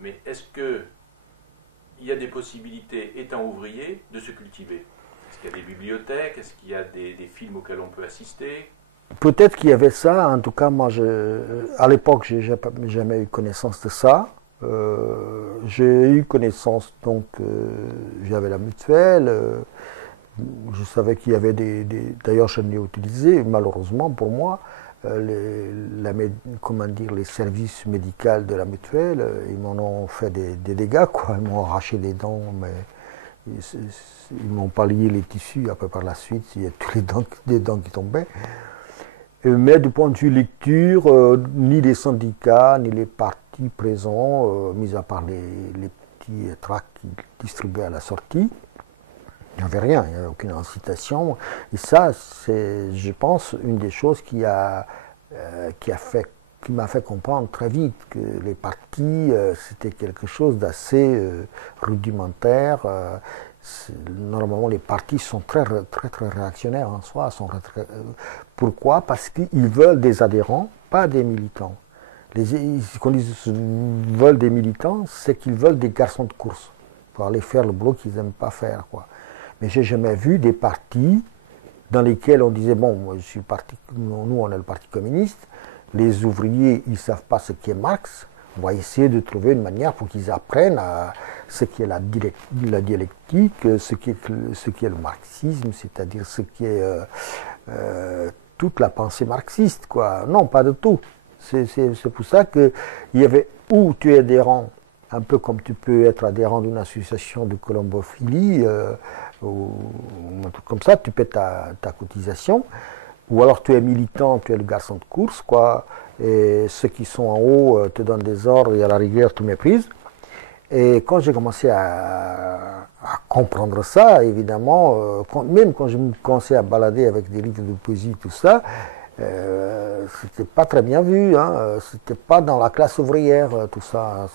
Mais est-ce qu'il y a des possibilités, étant ouvrier, de se cultiver? Est-ce qu'il y a des bibliothèques? Est-ce qu'il y a des films auxquels on peut assister? Peut-être qu'il y avait ça. En tout cas, moi, à l'époque, je n'ai jamais eu connaissance de ça. J'ai eu connaissance, donc, j'avais la mutuelle. Je savais qu'il y avait d'ailleurs, je l'ai utilisé, malheureusement pour moi. Les services médicaux de la mutuelle, ils m'en ont fait des dégâts, quoi. Ils m'ont arraché les dents, mais ils m'ont pas lié les tissus. Après, par la suite, il y a tous les dents qui tombaient. Mais du point de vue lecture, ni les syndicats, ni les partis présents, mis à part les petits tracts qu'ils distribuaient à la sortie, il n'y avait rien, il n'y avait aucune incitation. Et ça, c'est, je pense, une des choses qui m'a fait comprendre très vite que les partis, c'était quelque chose d'assez rudimentaire. Normalement, les partis sont très réactionnaires en soi. Pourquoi? Parce qu'ils veulent des adhérents, pas des militants. Quand ils veulent des militants, c'est qu'ils veulent des garçons de course pour aller faire le boulot qu'ils n'aiment pas faire, quoi. Mais j'ai jamais vu des partis dans lesquels on disait, bon, moi, nous on est le Parti communiste, les ouvriers, ils ne savent pas ce qu'est Marx, on va essayer de trouver une manière pour qu'ils apprennent ce qui est la dialectique, ce qui est le marxisme, c'est-à-dire ce qui est toute la pensée marxiste, quoi. Non, pas de tout. C'est pour ça qu'il y avait où tu es adhérent, un peu comme tu peux être adhérent d'une association de colombophilie, ou un truc comme ça, tu paies ta cotisation, ou alors tu es militant, tu es le garçon de course, quoi. et ceux qui sont en haut te donnent des ordres et à la rigueur te méprisent. Et quand j'ai commencé à comprendre ça, évidemment, même quand je me commençais à balader avec des livres de poésie, tout ça, c'était pas très bien vu, hein, c'était pas dans la classe ouvrière, tout ça,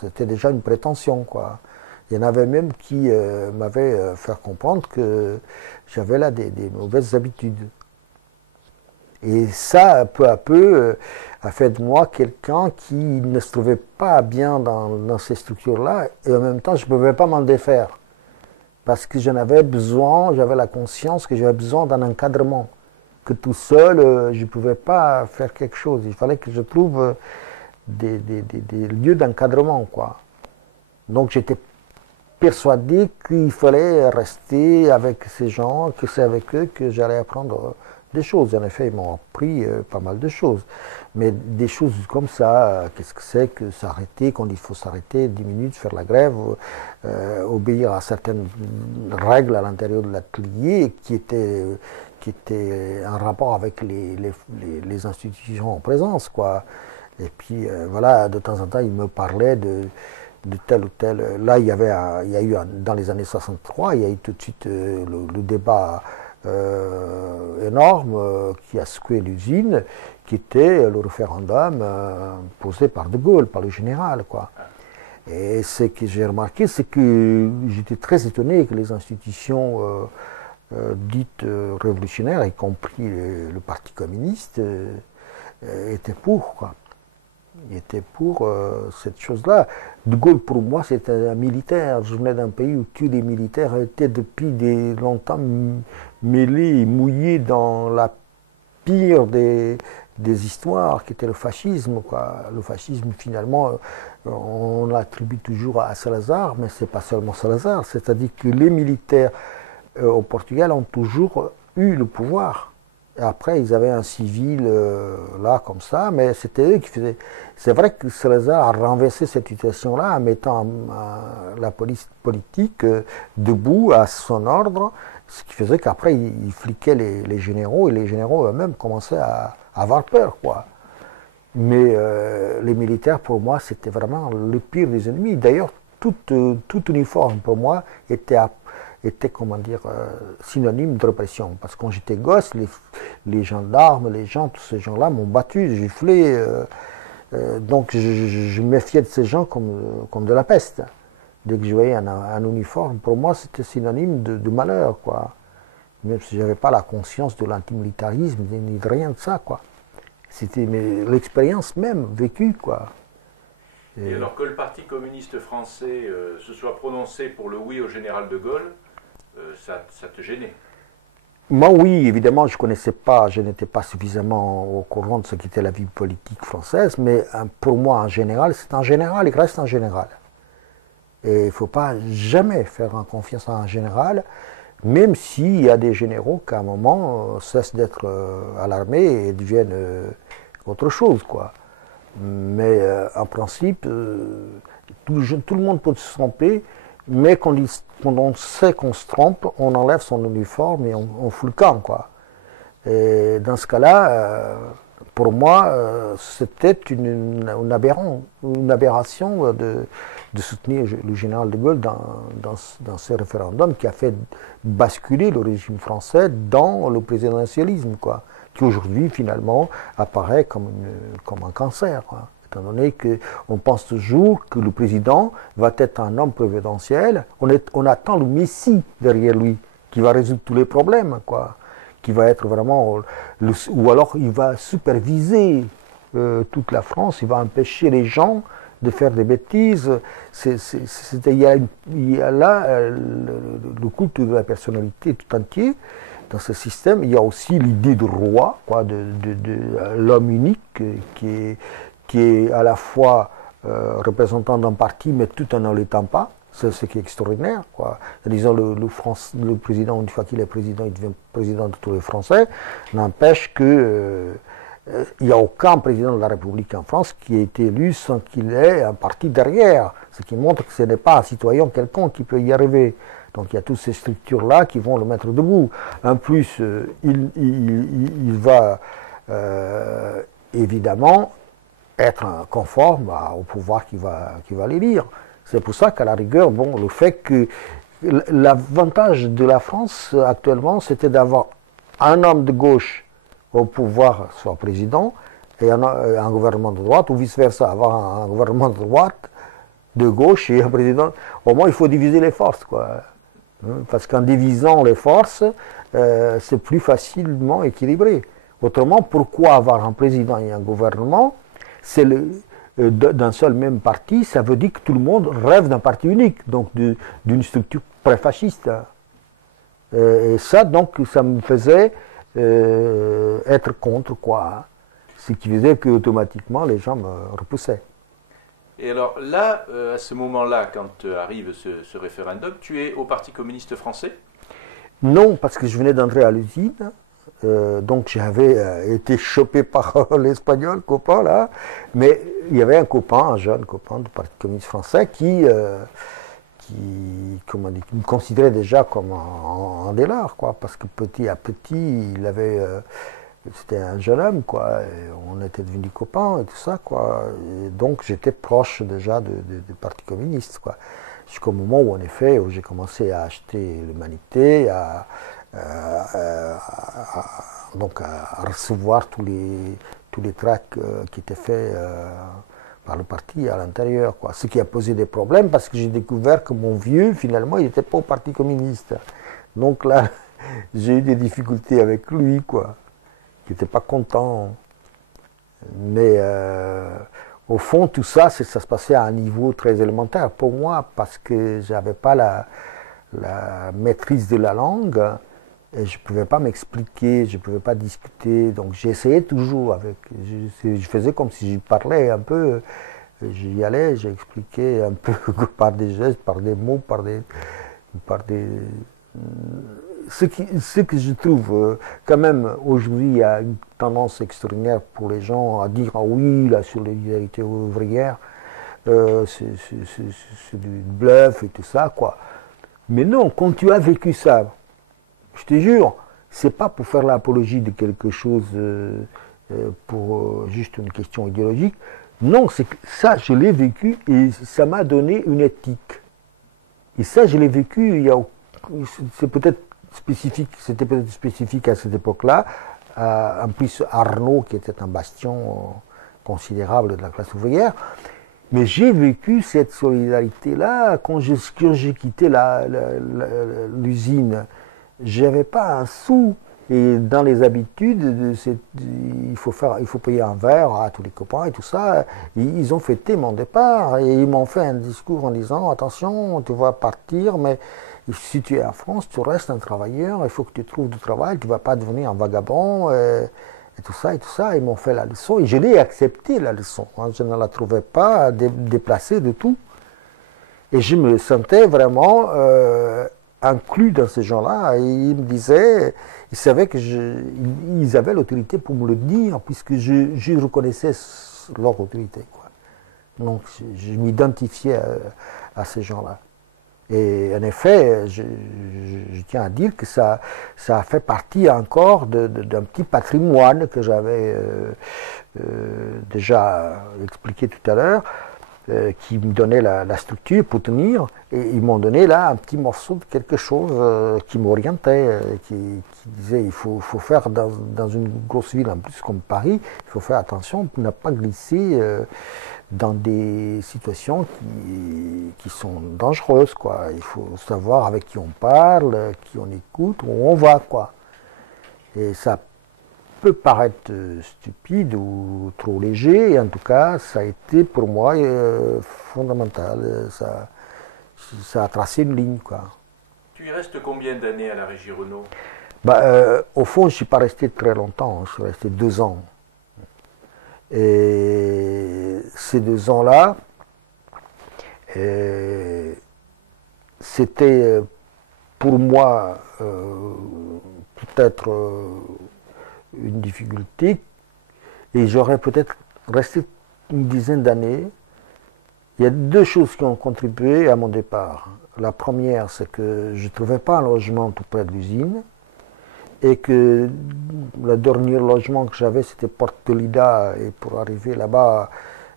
c'était déjà une prétention, quoi. Il y en avait même qui m'avaient fait comprendre que j'avais là des mauvaises habitudes. Et ça, peu à peu, a fait de moi quelqu'un qui ne se trouvait pas bien dans ces structures-là, et en même temps, je ne pouvais pas m'en défaire. Parce que j'en avais besoin, j'avais la conscience que j'avais besoin d'un encadrement. Que tout seul, je ne pouvais pas faire quelque chose. Il fallait que je trouve des lieux d'encadrement, quoi. Donc j'étais persuadé qu'il fallait rester avec ces gens, que c'est avec eux que j'allais apprendre des choses. En effet, ils m'ont appris pas mal de choses. Mais des choses comme ça, qu'est-ce que c'est que s'arrêter, quand il faut s'arrêter 10 minutes, faire la grève, obéir à certaines règles à l'intérieur de l'atelier qui étaient en rapport avec les institutions en présence, quoi. Et puis voilà, de temps en temps, il me parlait de tel ou tel. Là, il y a eu dans les années 63, il y a eu tout de suite le débat énorme qui a secoué l'usine, qui était le référendum posé par De Gaulle, par le général, quoi. Et ce que j'ai remarqué, c'est que j'étais très étonné que les institutions dites révolutionnaires, y compris le Parti communiste, étaient pour, quoi. Il était pour cette chose-là. De Gaulle, pour moi, c'était un militaire. Je venais d'un pays où tous les militaires étaient depuis longtemps mêlés et mouillés dans la pire des histoires, qui était le fascisme, quoi. Le fascisme, finalement, on l'attribue toujours à Salazar, mais c'est pas seulement Salazar. C'est-à-dire que les militaires au Portugal ont toujours eu le pouvoir. Et après, ils avaient un civil là, comme ça, mais c'était eux qui faisaient. C'est vrai que Salazar a renversé cette situation-là en mettant la police politique debout à son ordre, ce qui faisait qu'après, il fliquait les généraux, et les généraux eux-mêmes commençaient à avoir peur, quoi. Mais les militaires, pour moi, c'était vraiment le pire des ennemis. D'ailleurs, tout uniforme, pour moi, était comment dire, synonyme de répression. Parce que quand j'étais gosse, les gendarmes, les gens, tous ces gens-là m'ont battu, giflé. Donc je me méfiais de ces gens comme de la peste. Dès que je voyais un uniforme, pour moi, c'était synonyme de malheur, quoi. Même si je n'avais pas la conscience de l'antimilitarisme, ni de rien de ça, quoi. C'était l'expérience même vécue, quoi. Et alors que le Parti communiste français se soit prononcé pour le oui au général de Gaulle, ça te gênait? Moi, oui, évidemment, je n'étais pas suffisamment au courant de ce qu'était la vie politique française, mais pour moi, en général, c'est un général, il reste un général. Et il ne faut pas jamais faire confiance à un général, même s'il y a des généraux qui, à un moment, cessent d'être à l'armée et deviennent autre chose, quoi. Mais en principe, tout le monde peut se tromper, mais quand on sait qu'on se trompe, on enlève son uniforme et on fout le camp, quoi. Et dans ce cas-là, pour moi, c'était une aberration de soutenir le général de Gaulle dans ce référendum qui a fait basculer le régime français dans le présidentialisme, quoi, qui aujourd'hui, finalement, apparaît comme un cancer, quoi. Étant donné qu'on pense toujours que le président va être un homme providentiel, on attend le Messie derrière lui, qui va résoudre tous les problèmes, quoi, qui va être vraiment... ou alors il va superviser toute la France, il va empêcher les gens de faire des bêtises. Il y a là le culte de la personnalité tout entier. Dans ce système, il y a aussi l'idée de roi, quoi, de l'homme unique qui est à la fois représentant d'un parti, mais tout en ne l'étant pas. C'est ce qui est extraordinaire, quoi. Disons, le président, une fois qu'il est président, il devient président de tous les Français. N'empêche que il n'y a aucun président de la République en France qui ait été élu sans qu'il ait un parti derrière. Ce qui montre que ce n'est pas un citoyen quelconque qui peut y arriver. Donc il y a toutes ces structures-là qui vont le mettre debout. En plus, il va évidemment être conforme au pouvoir qui va l'élire. C'est pour ça qu'à la rigueur, bon, le fait que l'avantage de la France actuellement, c'était d'avoir un homme de gauche au pouvoir, soit président, et un gouvernement de droite, ou vice-versa, avoir un gouvernement de droite, de gauche et un président. Au moins, il faut diviser les forces, quoi. Parce qu'en divisant les forces, c'est plus facilement équilibré. Autrement, pourquoi avoir un président et un gouvernement? C'est d'un seul même parti, ça veut dire que tout le monde rêve d'un parti unique, donc d'une structure pré-fasciste. Et ça, donc, ça me faisait être contre, quoi. Ce qui faisait qu'automatiquement, les gens me repoussaient. Et alors là, à ce moment-là, quand arrive ce référendum, tu es au Parti communiste français? Non, parce que je venais d'entrer à l'usine. Donc j'avais été chopé par l'espagnol copain là, mais il y avait un copain, un jeune copain du Parti communiste français qui me considérait déjà comme un délard, quoi, parce que petit à petit, c'était un jeune homme, quoi, et on était devenus copains et tout ça, quoi, et donc j'étais proche déjà du Parti communiste, quoi, jusqu'au moment où en effet, où j'ai commencé à acheter l'Humanité, donc à recevoir tous les tracts qui étaient faits par le parti à l'intérieur, quoi. Ce qui a posé des problèmes parce que j'ai découvert que mon vieux, finalement, il n'était pas au Parti communiste. Donc là, j'ai eu des difficultés avec lui, quoi. Qui n'était pas content. Mais au fond, tout ça, ça se passait à un niveau très élémentaire pour moi parce que j'avais pas la maîtrise de la langue. Et je ne pouvais pas m'expliquer, je ne pouvais pas discuter, donc j'essayais toujours avec. Je faisais comme si je parlais un peu, j'y allais, j'expliquais un peu par des gestes, par des mots, par des ce que je trouve quand même aujourd'hui, il y a une tendance extraordinaire pour les gens à dire ah oui, la solidarité ouvrière, c'est du bluff et tout ça, quoi. Mais non, quand tu as vécu ça, je te jure, c'est pas pour faire l'apologie de quelque chose pour juste une question idéologique. Non, c'est que ça, je l'ai vécu et ça m'a donné une éthique. Et ça, je l'ai vécu. C'est peut-être spécifique. C'était peut-être spécifique à cette époque-là. En plus, Arnaud, qui était un bastion considérable de la classe ouvrière. Mais j'ai vécu cette solidarité-là quand j'ai quitté l'usine. J'avais pas un sou et dans les habitudes il faut payer un verre à tous les copains et tout ça. Ils ont fêté mon départ et ils m'ont fait un discours en disant attention, tu vas partir, mais si tu es en France, tu restes un travailleur, il faut que tu trouves du travail, tu vas pas devenir un vagabond et tout ça et tout ça. Ils m'ont fait la leçon et je l'ai accepté la leçon. Je ne la trouvais pas déplacée de tout et je me sentais vraiment inclus dans ces gens-là, et ils me disaient, ils savaient que ils avaient l'autorité pour me le dire, puisque je reconnaissais leur autorité, quoi. Donc je m'identifiais à ces gens-là. Et en effet, je tiens à dire que ça a fait partie encore d'un petit patrimoine que j'avais déjà expliqué tout à l'heure, qui me donnait la structure pour tenir, et ils m'ont donné là un petit morceau de quelque chose qui m'orientait, qui disait il faut faire dans une grosse ville en plus comme Paris, il faut faire attention pour ne pas glisser dans des situations qui sont dangereuses, quoi. Il faut savoir avec qui on parle, qui on écoute, où on va, quoi. Et ça peut paraître stupide ou trop léger, et en tout cas, ça a été pour moi fondamental. Ça a tracé une ligne, quoi. Tu y restes combien d'années à la Régie Renault? Au fond, je ne suis pas resté très longtemps, je suis resté 2 ans. Et ces 2 ans-là, c'était pour moi peut-être une difficulté, et j'aurais peut-être resté une dizaine d'années. Il y a 2 choses qui ont contribué à mon départ. La première, c'est que je ne trouvais pas un logement tout près de l'usine, et que le dernier logement que j'avais, c'était Porte de Lida, et pour arriver là-bas,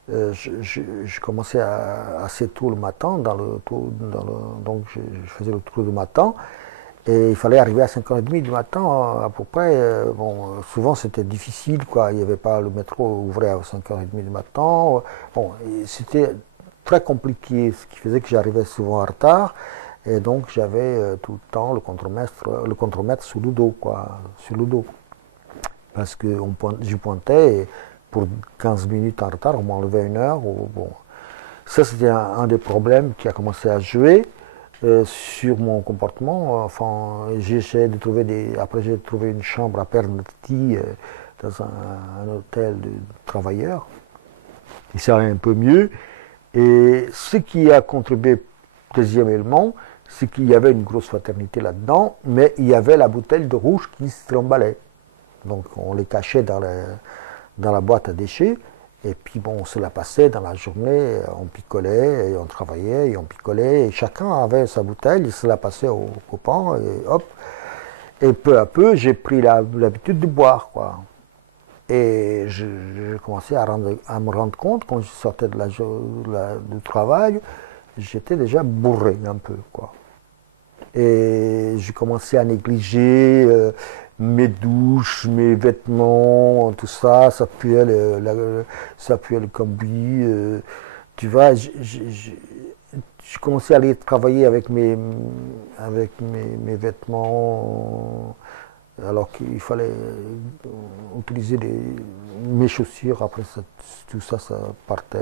je commençais assez tôt le matin, donc je faisais le tour du matin, et il fallait arriver à 5h30 du matin à peu près. Bon, souvent c'était difficile, quoi. Il n'y avait pas le métro ouvrait à 5h30 du matin. Bon, c'était très compliqué, ce qui faisait que j'arrivais souvent en retard. Et donc j'avais tout le temps le contremaître sous le dos, quoi, sur le dos. Parce que je pointais et pour 15 minutes en retard, on m'enlevait 1 heure. Bon. Ça, c'était un des problèmes qui a commencé à jouer sur mon comportement. Enfin, j'ai essayé de trouver Après, j'ai trouvé une chambre à Pernati dans un hôtel de travailleurs. Et ça allait un peu mieux. Et ce qui a contribué, deuxième élément, c'est qu'il y avait une grosse fraternité là-dedans, mais il y avait la bouteille de rouge qui se tremballait. Donc on les cachait dans la boîte à déchets, et puis bon, on se la passait dans la journée, on picolait, et on travaillait, et on picolait, et chacun avait sa bouteille, il se la passait aux copains, et hop. Et peu à peu, j'ai pris l'habitude de boire, quoi. Et je commençais à me rendre compte, quand je sortais du travail, j'étais déjà bourré un peu, quoi. Et je commençais à négliger mes douches, mes vêtements, tout ça, ça puait le cambouis. Tu vois, je commençais à aller travailler avec mes vêtements, alors qu'il fallait utiliser mes chaussures. Après tout ça, ça partait.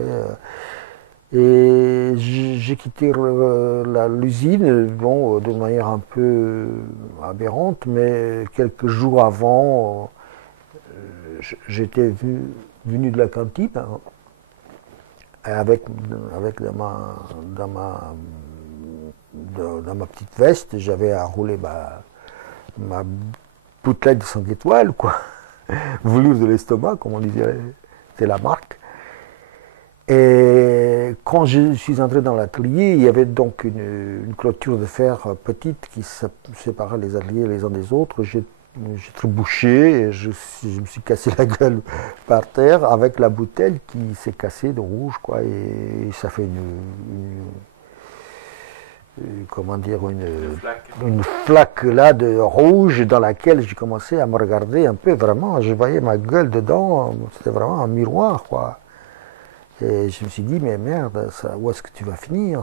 Et j'ai quitté l'usine, bon, de manière un peu aberrante, mais quelques jours avant, j'étais venu de la cantine, avec dans ma petite veste, j'avais enroulé ma bouteille de 5 étoiles, quoi, velours de l'estomac, comme on disait, c'est la marque. Et quand je suis entré dans l'atelier, il y avait donc une clôture de fer petite qui séparait les ateliers les uns des autres. J'ai trébuché et je me suis cassé la gueule par terre avec la bouteille qui s'est cassée de rouge, quoi. Et ça fait une flaque là de rouge dans laquelle j'ai commencé à me regarder un peu, vraiment. Je voyais ma gueule dedans, c'était vraiment un miroir, quoi. Et je me suis dit, mais merde, où est-ce que tu vas finir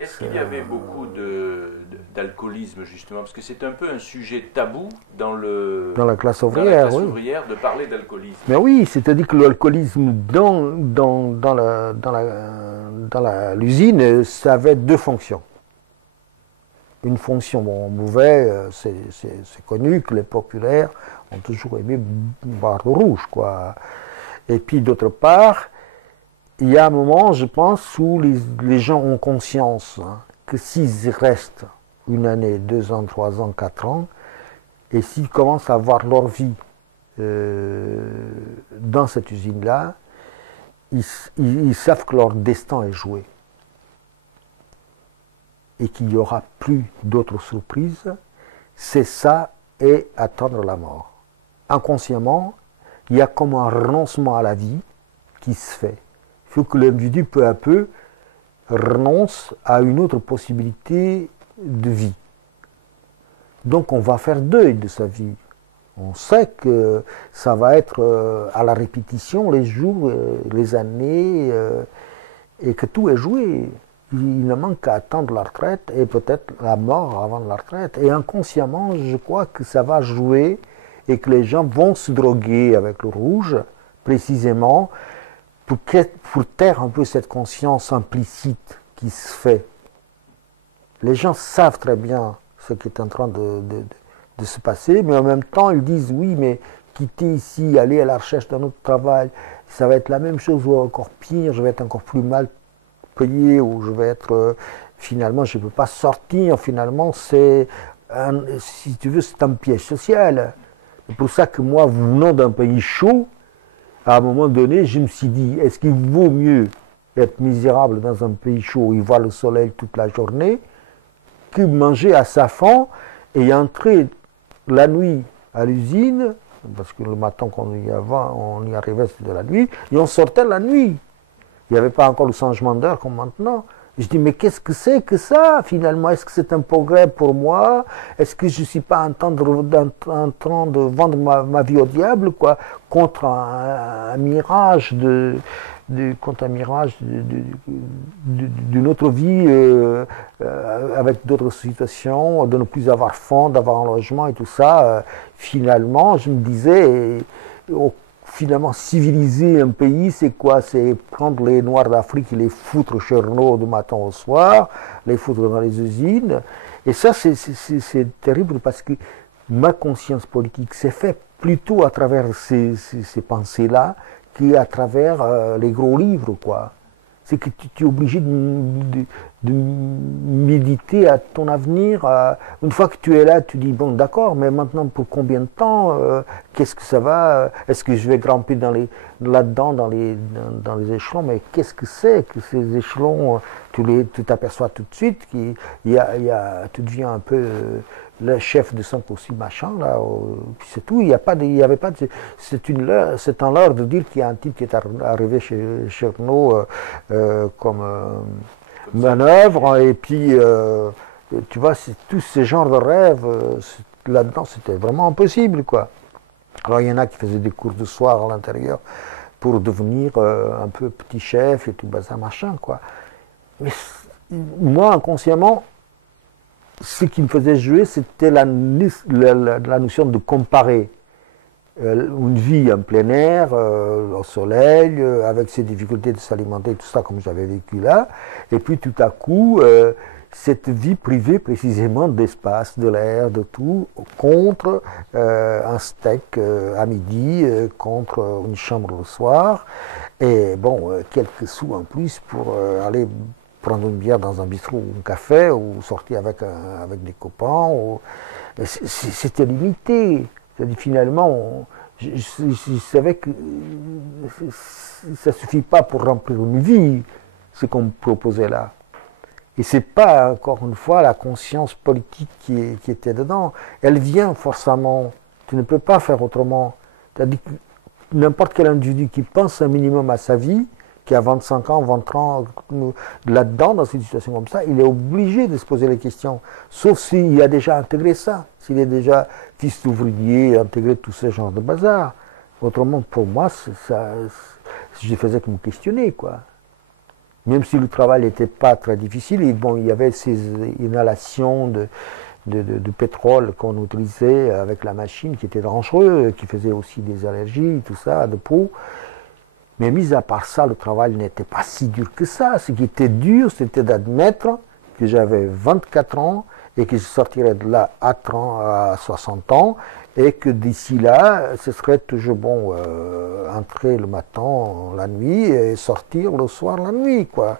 Est-ce qu'il y avait beaucoup d'alcoolisme, justement? Parce que c'est un peu un sujet tabou dans la classe ouvrière, de parler d'alcoolisme. Mais oui, c'est-à-dire que l'alcoolisme dans l'usine, ça avait 2 fonctions. Une fonction, bon, on buvait, c'est connu que les populaires ont toujours aimé boire le rouge, quoi. Et puis d'autre part, il y a un moment, je pense, où les gens ont conscience que s'ils restent 1 année, 2 ans, 3 ans, 4 ans, et s'ils commencent à avoir leur vie dans cette usine-là, ils savent que leur destin est joué. Et qu'il n'y aura plus d'autres surprises, c'est ça et attendre la mort. Inconsciemment, il y a comme un renoncement à la vie qui se fait. Il faut que l'individu, peu à peu, renonce à une autre possibilité de vie. Donc on va faire deuil de sa vie. On sait que ça va être à la répétition les jours, les années, et que tout est joué. Il ne manque qu'à attendre la retraite et peut-être la mort avant la retraite. Et inconsciemment, je crois que ça va jouer et que les gens vont se droguer avec le rouge, précisément, pour taire un peu cette conscience implicite qui se fait. Les gens savent très bien ce qui est en train de se passer, mais en même temps, ils disent, oui, mais quitter ici, aller à la recherche d'un autre travail, ça va être la même chose ou encore pire, je vais être encore plus mal payé, ou je vais être, finalement, je ne peux pas sortir, finalement, si tu veux, c'est un piège social. C'est pour ça que moi, venant d'un pays chaud, à un moment donné, je me suis dit, est-ce qu'il vaut mieux être misérable dans un pays chaud où il voit le soleil toute la journée que manger à sa faim et entrer la nuit à l'usine, parce que le matin qu'on y arrivait, c'était la nuit, et on sortait la nuit. Il n'y avait pas encore le changement d'heure comme maintenant. Je dis, mais qu'est-ce que c'est que ça, finalement? Est-ce que c'est un progrès pour moi? Est-ce que je ne suis pas en train de vendre ma vie au diable, quoi, contre un mirage d'une autre vie, avec d'autres situations, de ne plus avoir faim, d'avoir un logement et tout ça. Finalement, je me disais, finalement, civiliser un pays, c'est quoi? C'est prendre les Noirs d'Afrique et les foutre chez Renault du matin au soir, les foutre dans les usines. Et ça, c'est terrible parce que ma conscience politique s'est faite plutôt à travers ces pensées-là qu'à travers les gros livres, quoi. C'est que tu es obligé de méditer à ton avenir. Une fois que tu es là, tu dis, bon, d'accord, mais maintenant, pour combien de temps? Qu'est-ce que ça va? Est-ce que je vais grimper là-dedans, dans les échelons? Mais qu'est-ce que c'est que ces échelons? Tu t'aperçois tout de suite tu deviens un peu le chef de 5 ou 6 machins, là, c'est tout. Il y avait pas de, c'est un leurre de dire qu'il y a un type qui est arrivé chez Renault comme manœuvre, et puis tu vois, tous ces genres de rêves là-dedans, c'était vraiment impossible, quoi. Alors il y en a qui faisaient des cours de soir à l'intérieur pour devenir un peu petit chef et tout bazar machin, quoi. Mais moi, inconsciemment, ce qui me faisait jouer, c'était la notion de comparer une vie en plein air, au soleil, avec ses difficultés de s'alimenter, tout ça comme j'avais vécu là, et puis tout à coup, cette vie privée précisément d'espace, de l'air, de tout, contre un steak à midi, contre une chambre le soir, et bon, quelques sous en plus pour aller prendre une bière dans un bistrot ou un café, ou sortir avec des copains. C'était limité. C'est-à-dire, finalement, je savais que ça ne suffit pas pour remplir une vie, ce qu'on me proposait là. Et c'est pas, encore une fois, la conscience politique qui était dedans. Elle vient forcément. Tu ne peux pas faire autrement. C'est-à-dire que n'importe quel individu qui pense un minimum à sa vie, qui a 25 ans, 20 ans, là-dedans, dans une situation comme ça, il est obligé de se poser les questions. Sauf s'il a déjà intégré ça, s'il est déjà fils d'ouvrier, intégré tout ce genre de bazar. Autrement, pour moi, je faisais que me questionner, quoi. Même si le travail n'était pas très difficile, et bon, il y avait ces inhalations de pétrole qu'on utilisait avec la machine, qui était dangereux, qui faisait aussi des allergies, tout ça, de peau. Mais mis à part ça, le travail n'était pas si dur que ça. Ce qui était dur, c'était d'admettre que j'avais 24 ans et que je sortirais de là à 60 ans, et que d'ici là, ce serait toujours bon entrer le matin, la nuit, et sortir le soir, la nuit, quoi.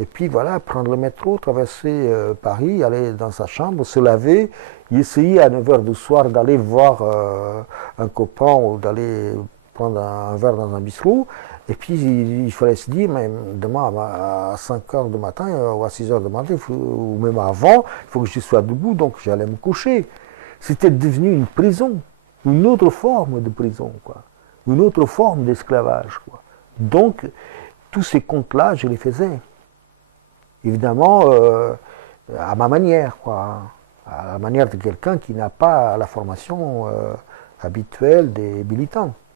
Et puis voilà, prendre le métro, traverser Paris, aller dans sa chambre, se laver, essayer à 9h du soir d'aller voir un copain ou d'aller prendre un verre dans un bistrot, et puis il fallait se dire, mais demain à 5h du matin ou à 6h du matin, ou même avant, il faut que je sois debout, donc j'allais me coucher. C'était devenu une prison, une autre forme de prison, quoi, une autre forme d'esclavage, quoi. Donc, tous ces comptes-là, je les faisais. Évidemment, à ma manière, quoi, à la manière de quelqu'un qui n'a pas la formation habituelle des militants.